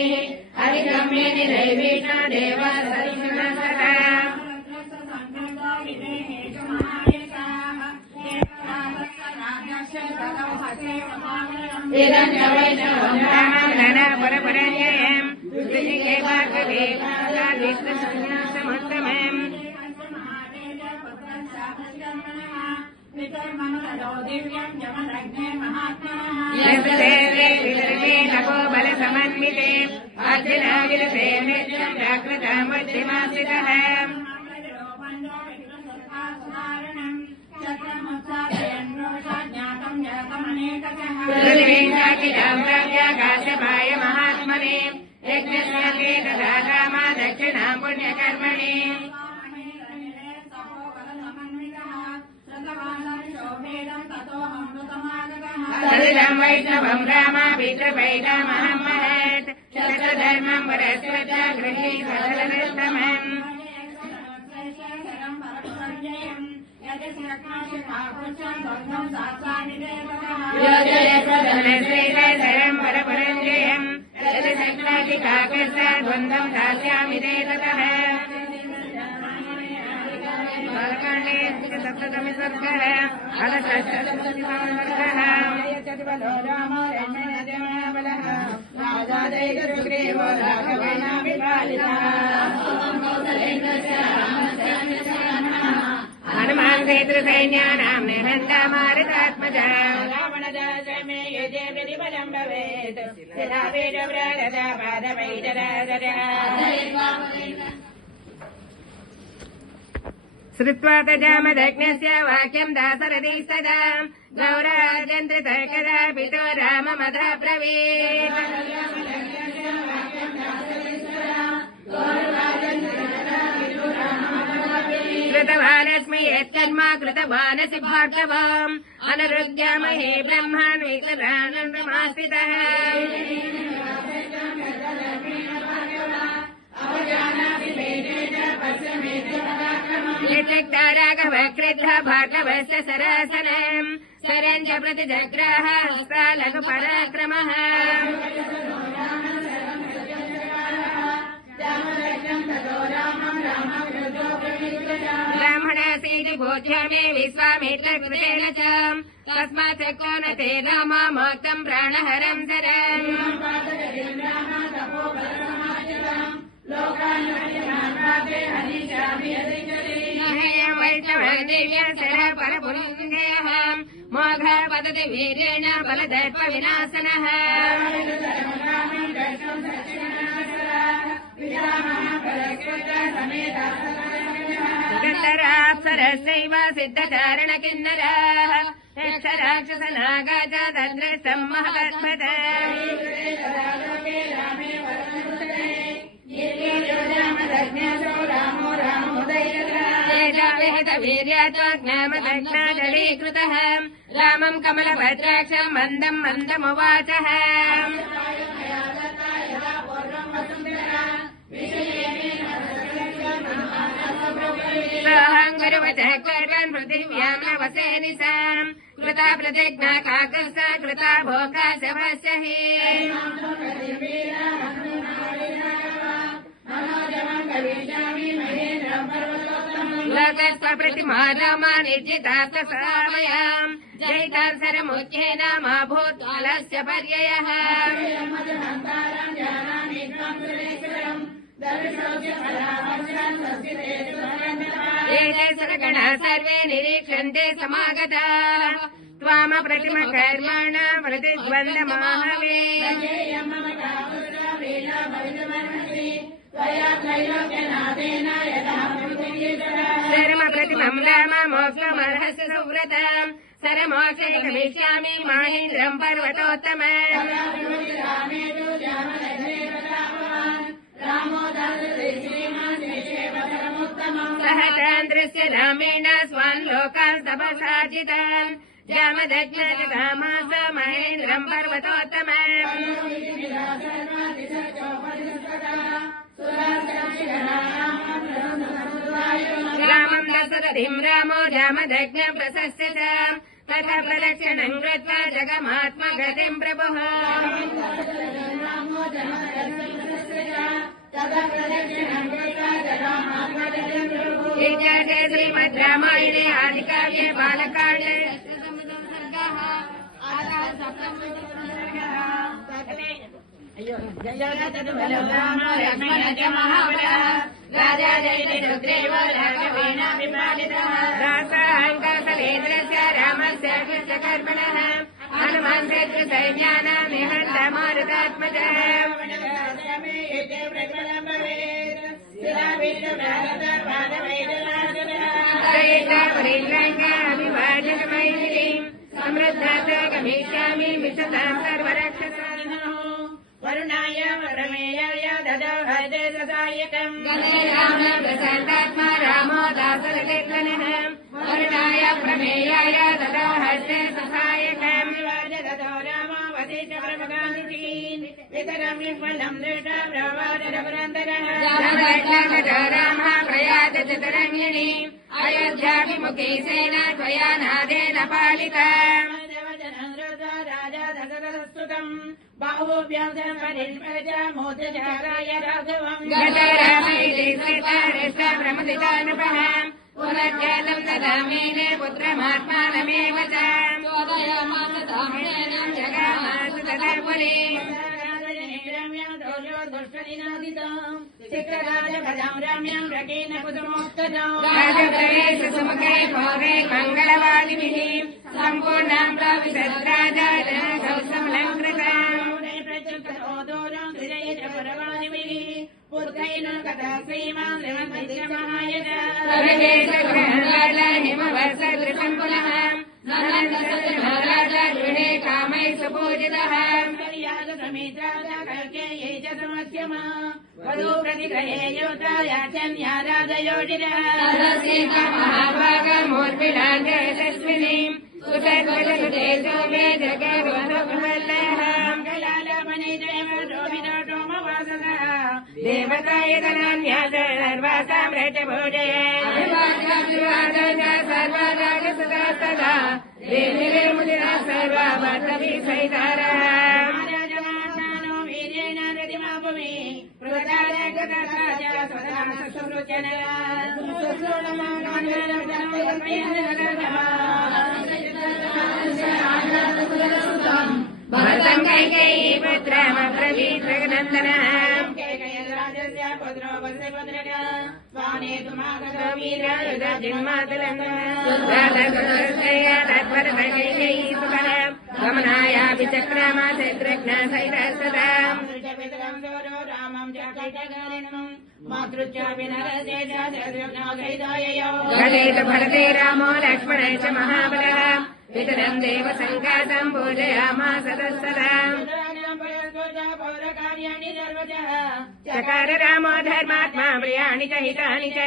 अधिगम्य निरैवीष्णो देवा सरिष्णुनस्तथा इदं च वैष्णवं रामं धनपरपरञ्जयम् द्विजिके भार्गवे विष्णुसंज्ञासमुत्तमम् यस्ते विदर्भे तपो बलसमन्विते अर्जुनाविरसे नित्यं जागृतमध्यमाश्रितः काश्यपाय महात्मने यज्ञस्ये तथा कामा दक्षिणां पुण्यकर्मणे तदिदं वैष्णवं रामाभित्रपैतामहं महत् शतधर्मं परस्वच गृहे सदलदस्तमम् योजयस्वधनश्रेयधरं परपरञ्जयम् यदशक्नाशिकाकृष्टद्वन्द्वं दास्यामि ते ततः बालकाण्डे सप्ततमः सर्गः अधषष्ठतमः सर्गः राजादैर्ग्रीवो राघवेणाभिपालितः हनुमान् क्षेत्रसैन्यानां निहन्ता मारुतात्मजा रावणदासमे युधे प्रतिफलं भवेत् शिलापीठव्रागदा पादपैतरागदा श्रुत्वा तजामदग्नस्य वाक्यं दासरथिस्तदा गौराजन्त्रितर्कदा पितो राममदाब्रवीत् कृतवानस्मि यत्कर्मा कृतवानसि भार्गवाम् अनुरुद्यामहे ब्रह्मान् विक्लरानन्दमाश्रितः यत्यक्ता राघव क्रुद्ध भार्गवस्य सरासनम् शरञ्च प्रतिजग्राह हस्ता लघुपराक्रमः ब्राह्मणासीति भोज्य मे विश्वामित्रकृतेन च तस्मात् शक्तो न ते रामामोक्तं प्राणहरं शरम् वैष्णवदेव्या शर परपुरुषः मोघ वदति वीरेण बलदर्प विनाशनः गन्धराप्सरस्यैव सिद्धचारण किन्नराः यक्षराक्षसनागा च तद्दृष्टं महदद्भुत वीर्यात्मज्ञामदग्नादलीकृतः रामम् कमलभद्राक्षम् मन्दम् मन्दमुवाचः सोऽहम् गुरुवचः कुर्वन् पृथिव्याम् नवसे निशाम् कृता प्रतिज्ञा काकसा कृता भोगाशवस्य हि लोकस्व प्रतिमा रामा निर्जितास्तसामयाम् जयितार्थरमुख्येन मा भूत्कालस्य पर्ययः एते सुरगणाः सर्वे निरीक्षन्ते समागताः त्वामप्रतिमकर्मण प्रतिद्वन्द्वमाहवे शरमप्रतिमम् राम मोक्षमर्हस्य सुव्रतम् सरमोक्षे गमिष्यामि माहेन्द्रम् पर्वतोत्तमम् सहतान्द्रस्य रामेण स्वान् लोकान् तपसार्जितान् जामदग्नजगामास महेन्द्रम् पर्वतोत्तमम् रामम् दशरथिम् रामो जामदग्न प्रशस्य च तथा प्रदक्षिणम् कृत्वा जगमात्मगतिम् प्रभुः इत्यादि श्रीमद् रामायणे आदिकाव्ये बालकाण्डे राजा जयद्रुग्रीवो राघवेण विपालितः रासाहङ्कासवेन्द्रस्य रामस्य कृतकर्मणः हनुमान् शत्रुसैन्यानाम् निहन्त मारुतात्मजः अभिवादकमैथिलीम् समृद्धात् गमिष्यामि विशताम् सर्वरक्षसारिणः वरुणाय प्रमेयाय ददौ हृदे सहायकम् गणे राम प्रशान्तात्मा रामो दासरलेखनः वरुणाय प्रमेयाय ददौ हृदे सहायकम् ददौ रामो वसिष्ठ प्रभगान्धीन् वितरम् विह्वलम् दृष्टा प्रवादरपुरन्दरः रामः प्रयात चतुरङ्गिणीम् अयोध्याभिमुखी सेना त्वया नादेन पालिता राजा दशरथस्तुतम् बाहुभ्याम् मोदजाराय राघवम् गतरामैति श्रीतारिष्टा प्रमुदितानुपः पुनर्जातम् ददामीने पुत्रमात्मानमेव च चोदयामास तामिणेन जगामास तथा पुरीम् शिखराजभजाम् रम्यम् रकेन कुसुमोत्तजम् राजप्रवेश सुमुखे भोगे मङ्गलवादिभिः सम्पूर्णाम् प्रविशद्राजा जनसौसमलङ्कृताम् पुत्रैन कथा श्रीमान् हिमवर्षदृशम् पुनः महाराजा गृहे कामैः सुपूजितः समेताये च समस्यम वधू प्रतिग्रहे योता याचन्या राजयोजिनः महाभागमूर्तिलान् यशस्विनीम् सुतर्वलसुते सोमे जगद्वल्लभम् कलालमणि जयमोभिनोटोमवाससः देवतायतनान्यास सर्वासाम् रजभोजय सर्वादागसदास्तदा देविरेमुदिना सर्वा वर्तवी सहितारः भरतम् कैकेयी पुत्रमब्रवीत् जगनन्दनः कैकेयीराजस्य पुत्रो वसुपुत्रः स्वानेतुमागतो वीरायुधजिन्मातुलन्दनः तत्परतकैकेयी सुतः गमनायापि चक्रामा शत्रुघ्ना सहितः सदा रामम् च कैटकारिणम् मातृचापि नरसे च शत्रुघ्नो सहिताययो गलेत भरते रामो लक्ष्मणः च महाबलः पितरम् देव सङ्कातम् पूजयामास तत्सदा चकार रामो धर्मात्मा प्रियाणि च हितानि च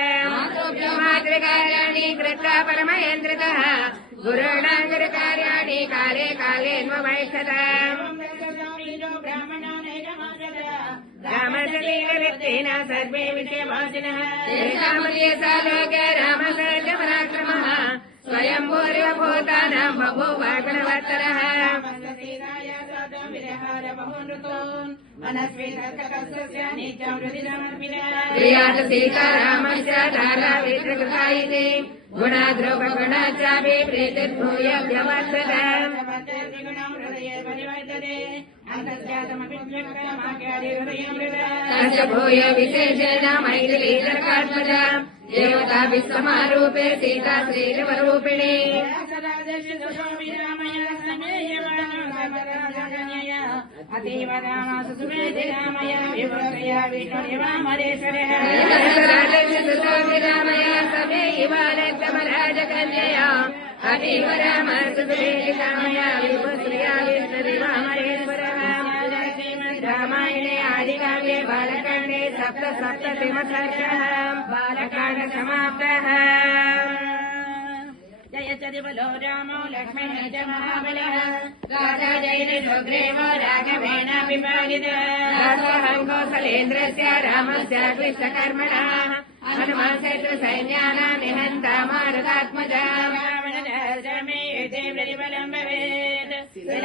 मातृकार्याणि कृत्वा परमयन्त्रितः गुरुणा गुरुकार्याणि काले कालेन्वैक्षताम् रामसतीवित्तेन सर्वे विषयवासिनः लोके रामसर्जपराक्रमः स्वयंभूरिवभूतानां बभूव गुणवत्तरः प्रियात् सीतारामस्य धारावित्रकृता इति गुणाद्रोपगुणाचापि प्रीतिर्भूय व्यवर्तते तस्य भूय विशेषेण मैथिलीतर्कात्मजा देवता विश्वमारूपे सीता श्रीरवरूपिणी अतीव रामासु सुमेधि रामया विभूतया विष्णुर्यवामरेश्वरः रामया समे इवानन्दमराजकन्यया अतीव रामासु सुमेधि रामया विभूतया विष्णुर्यवामरेश्वरः रामायणे आदिकाव्ये बालकाण्डे सप्ततिमसर्गः बालकाण्ड समाप्तः जयति बलो रामो लक्ष्मणः च महाबलः राजा जयद्रथोग्रीवो राघवेणापि पालितः राजोऽहं कौसलेन्द्रस्य रामस्य कृष्णकर्मणः हनुमान् शत्रुसैन्यानां निहन्ता मारुतात्मजा रावणराजमे युधे प्रतिफलं भवेत्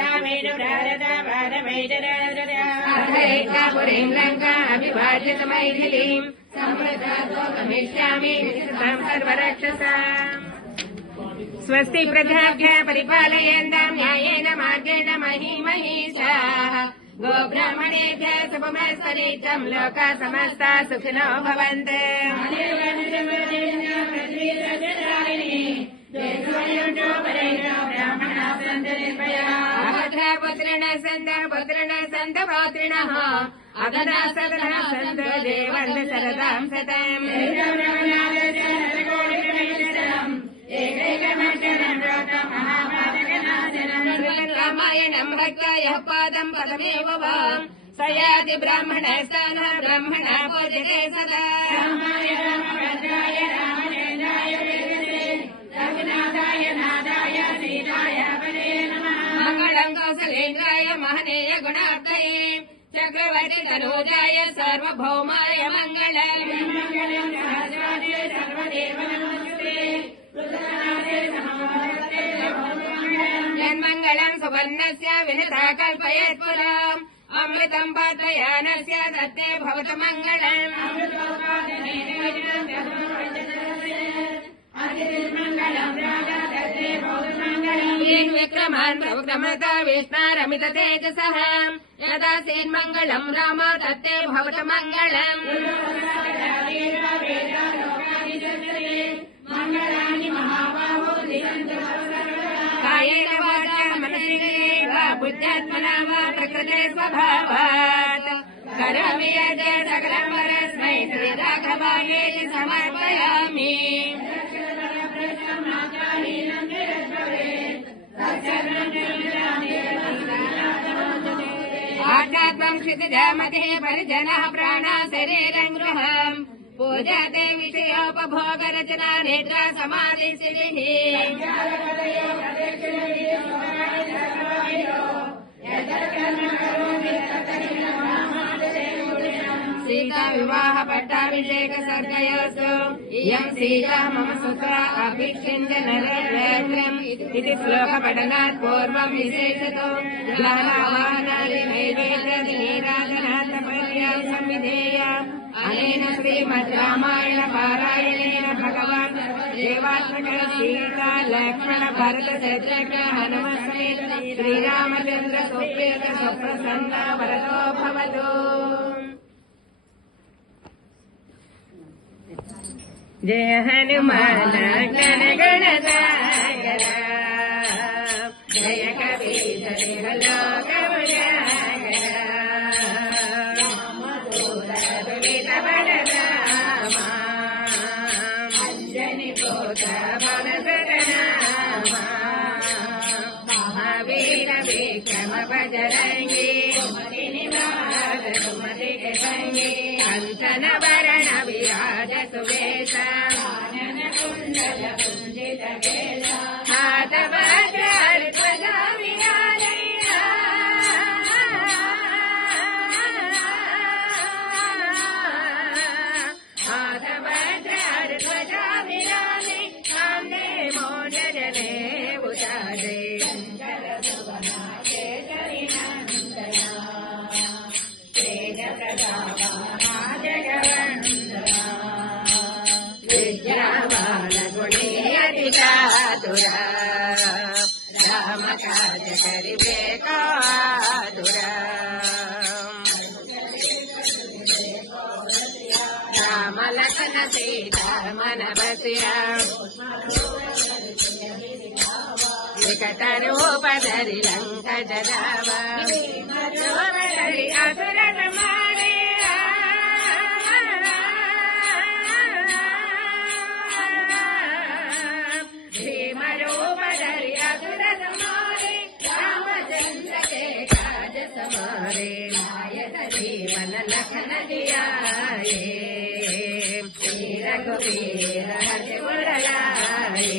रामेण भारता भारमैतराजरापुरीं लङ्का अभिवाज्यत मैथिलीं सम्प्रदातोकमिष्यामि सर्वरक्षसाम् स्वस्ति प्रजाभ्यः परिपालयन्तां न्यायेन मार्गेण महीमहीषाः गोब्राह्मणेभ्यः शुभमस्तनित्यं लोकाः समस्ताः सुखिनो भवन्तु पुत्रिणः सन्त पौत्रिणः अगनाः सदनः सन्तो देवन्तु शरदां शतम् रामायणं भक्त्या यः पादं पदमेव वाम् स याति ब्राह्मणस्थानः ब्रह्मणा पूज्यते सदा मङ्गलं कौसलेन्द्राय महनीय गुणार्धये चक्रवर्ति तनूजाय सार्वभौमाय मङ्गलम् यन्मङ्गलम् सुवर्णस्य विनिता कल्पयत् पुराम् अमृतम् पात्रयानस्य दत्ते भवतु मङ्गलम् विक्रमान् प्रक्रमता विष्णारमित तेजसः यदा सेन्मङ्गलम् राम दत्ते भवतु मङ्गलम् कायेन वाचा मनसेवा बुद्ध्यात्मना वा प्रकृते स्वभावात् करोमि यत् सकलं परस्मै श्रीराघवायेति समर्पयामि आध्यात्मं क्षितिजामते परिजनः प्राणा शरीरं गृहम् पूजाते विषयोपभोगरचना नेत्रा समाधिस्थितिः सीता विवाह पट्टाभिषेक सर्गयोस्तु इयं सीता मम सुता अभिषिञ्जनरम् इति श्लोकपठनात् पूर्वं विशेषतो ज्ञानावाहनादि नैवेद्यादिनीराजनाथपर्यां संविधेय अनेन श्रीमद् रामायण पारायणेन भगवान् देवात्मक सीता लक्ष्मण भरत शत्रुघ्न हनुमत् समेत श्रीरामचन्द्र सुप्रीत सुप्रसन्न वरदो भवतु। जय हनुमान ज्ञान गण सागरा जय कवि लोक अंजनी पोत महावीर विक्रम बजरंगी निवास सुमतिके संगे कंचन वरण विराज सुवेश कुंडल कुंजित केश हाथ वज्र ध्वजा विराजे हाथ वज्र ध्वजा विराजे सामने मोज जने उजाजे विद्यावान गुणी अति चातुर राम काज करिबे कातुर राम लखन सीता मन बसिया विकट रूप धरि लंक जरावा असुर मारे भीम रूप धरि असुर मारे रामचंद्र के काज समारे नायक जीवन लखन जियाए रघुवीर हर्ष उर लाए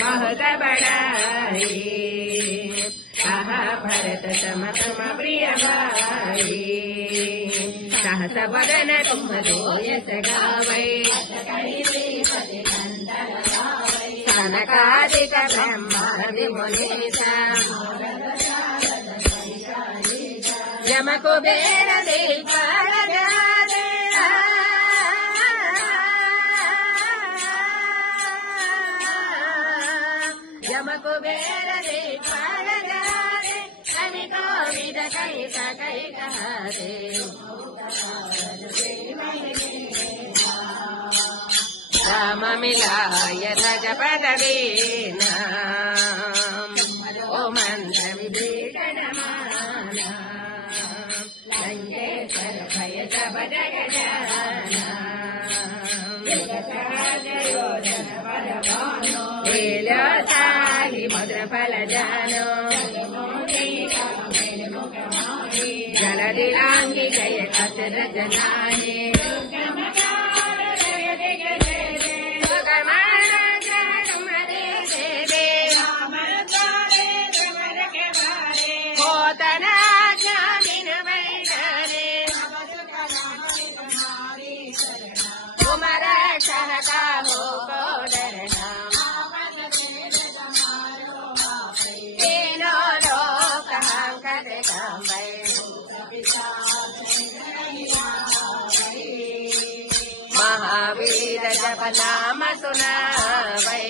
बहुत बड़ाई कहा भरत सम सम प्रिय भाई सहस बदन तुम जोयस गावै सनकादिक ब्रह्मादि मुनीसा यम कुबेर दिक्पाल गादे यम कुबेर दिक्पाल गादे कवि कोविद कई कहादे राम मिलाय रज पद दीना ओ मंत्र विभीषण माना लंकेश्वर भय सब जग जाना लील्योताहि भद्र फल जानो जलधि लांघि जय अचरज नाहि महावीर जप नाम सुनावै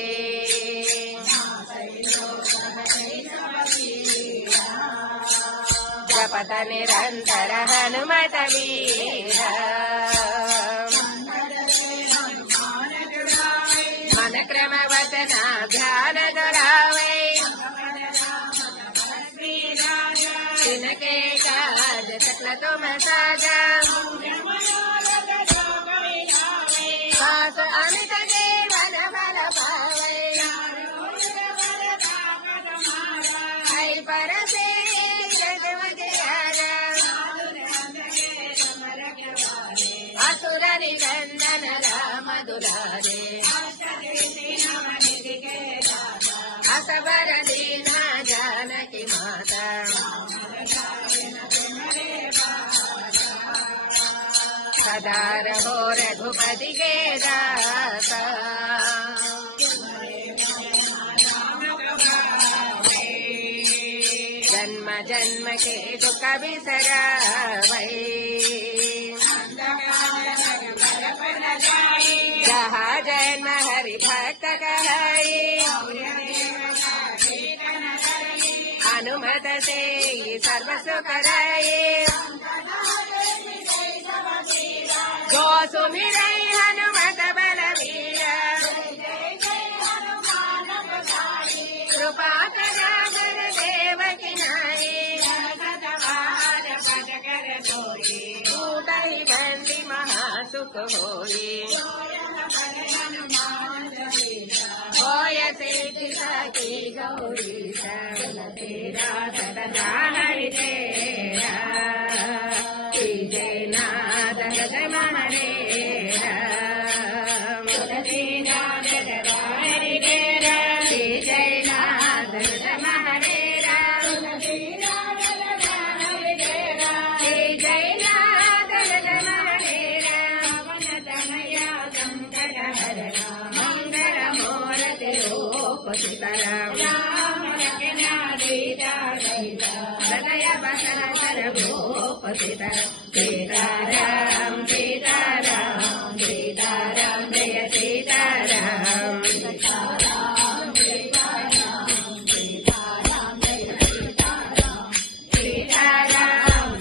जपत निरंतर हनुमत वीर मन क्रम वचना ध्यान दुरावै जिनके काज सकल तुम साजा अमित जीवन बल पावै पर से असुर निकंदन राम दुलारे असबर दीना जानकी माता सदा रहो रघुपति के दाता जन्म जन्म के दुख बिसरावै जहाँ जन्म हरि भक्त कहै हनुमत से सर्व सुख रहे जो सुमिरै हनुमत बलवीर कृपा करा गुरुदेव की नाई तूतहि बंदी महासुख होई होय सिद्धि सखी गौरी तेरा सदा हरि सीताराम सीताराम सीताराम जय सीताराम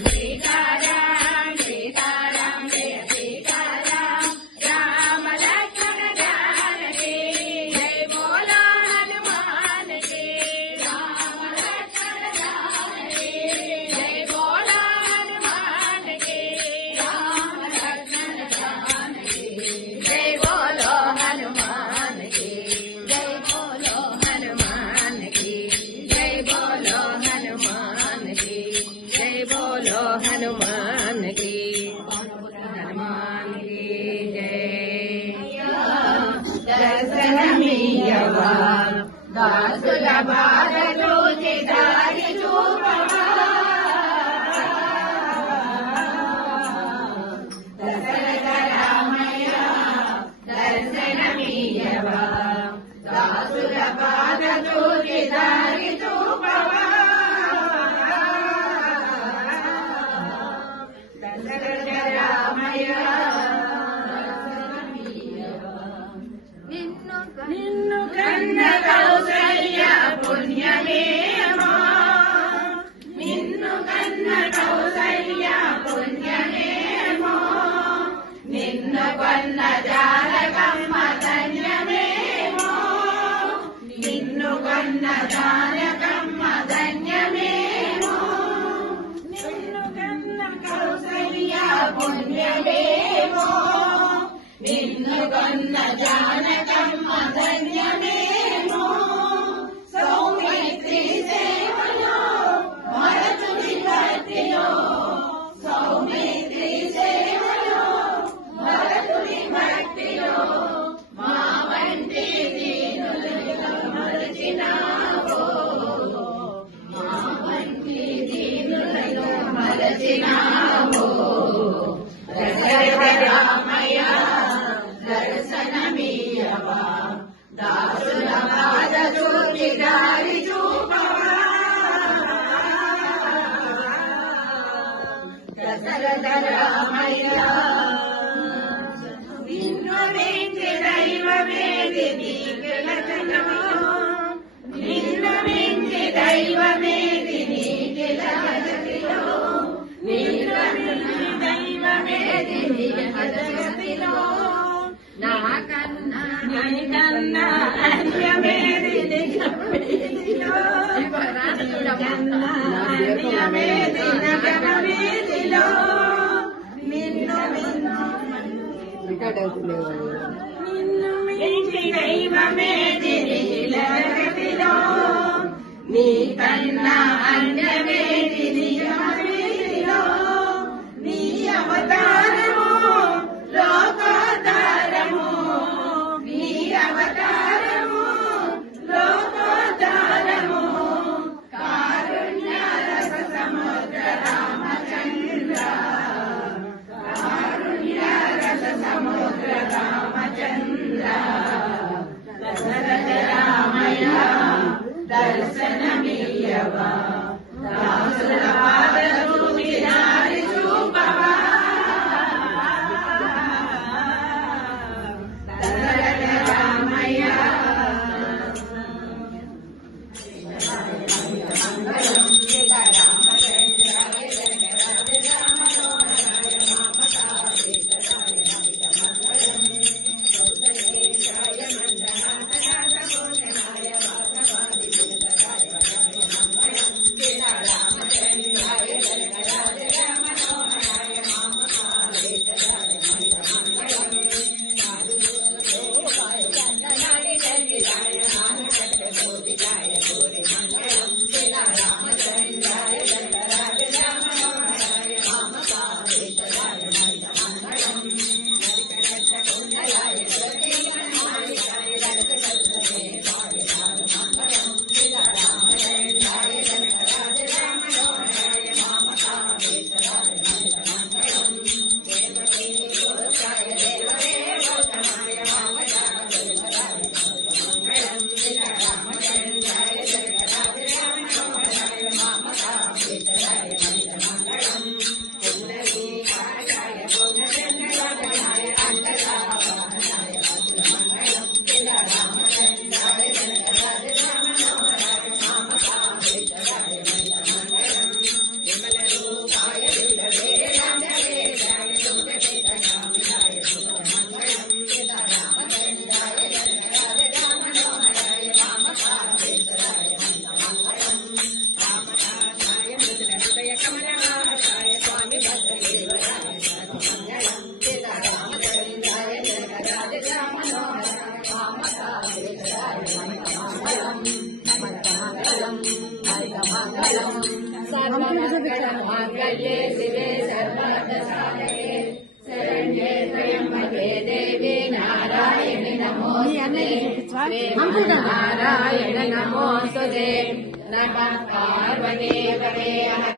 सीताराम सीताराम जय सीताराम राम लक्ष्मण जानकी जय बोलो हनुमान की राम लक्ष्मण जानकी जय बोलो हनुमान की राम लक्ष्मण जानकी जय बोलो हनुमान की जय बोलो हनुमान की जय बोलो हनुमान की जय बोलो हनुमान की हनुमान की जय दर्शनमीयवा दासुల బాధలు దారి చూపవా దశరథ రామయ్య దర్శనమీయవా దాసుల బాధలు దారి చూపవా దశరథ రామయ్య నిన్ను కన్న కౌసల్య పుణ్యమేమో నిన్ను కన్న కౌసల్య పుణ్యమేమో నిన్ను కొన్న జానకమ్మ ధన్యమేమో నిన్ను కొన్న జానకమ్మ ధన్యమేమో నిన్ను కన్న కౌసల్య పుణ్యమేమో నిన్ను కొన్న జానకమ్మ ధన్యమేమో సౌమిత్రి సేవలో మరచుడి భక్తిలో సౌమిత్రి సేవలో మరచుడి భక్తిలో మా వంటి దీనులుగా మరచినావో మా వంటి దీనులుగా మరచినావో దశరథ రామయ్య దర్శనమీయవా దాసుల బాధ చూచి దారి చూపవా దశరథ రామయ్య నిన్ను వెంచి దైవమేది నీకు లక్షణమో నిన్ను వెంచి దైవమేది నీకు లక్షణమో నిన్ను వెంచి దైవమేది నీకు జగతిలో నాకన్నా నీకన్నా అన్యమేది జగమేదిలో అన్యమేది జగమేదిలో నిన్ను మించి దైవమేది జగతిలో నీకన్నా అన్యమేది జగమేదిలో నీ అవతారము లోకోద్ధారము నీ అవతారము లోకోద్ధారము కారుణ్య రస సముద్ర రామచంద్ర కారుణ్య రస సముద్ర రామచంద్ర దశరథ రామయ్య దర్శనమీయవా దాసుల పాద చూపి దారి చూపవా सर्वमङ्गलमाङ्गल्ये शिवे सर्वार्थसाधके शरण्ये त्र्यम्बके देवी नारायणि नमोस्तुते नारायण नमोस्तुते नमः पार्वतीपते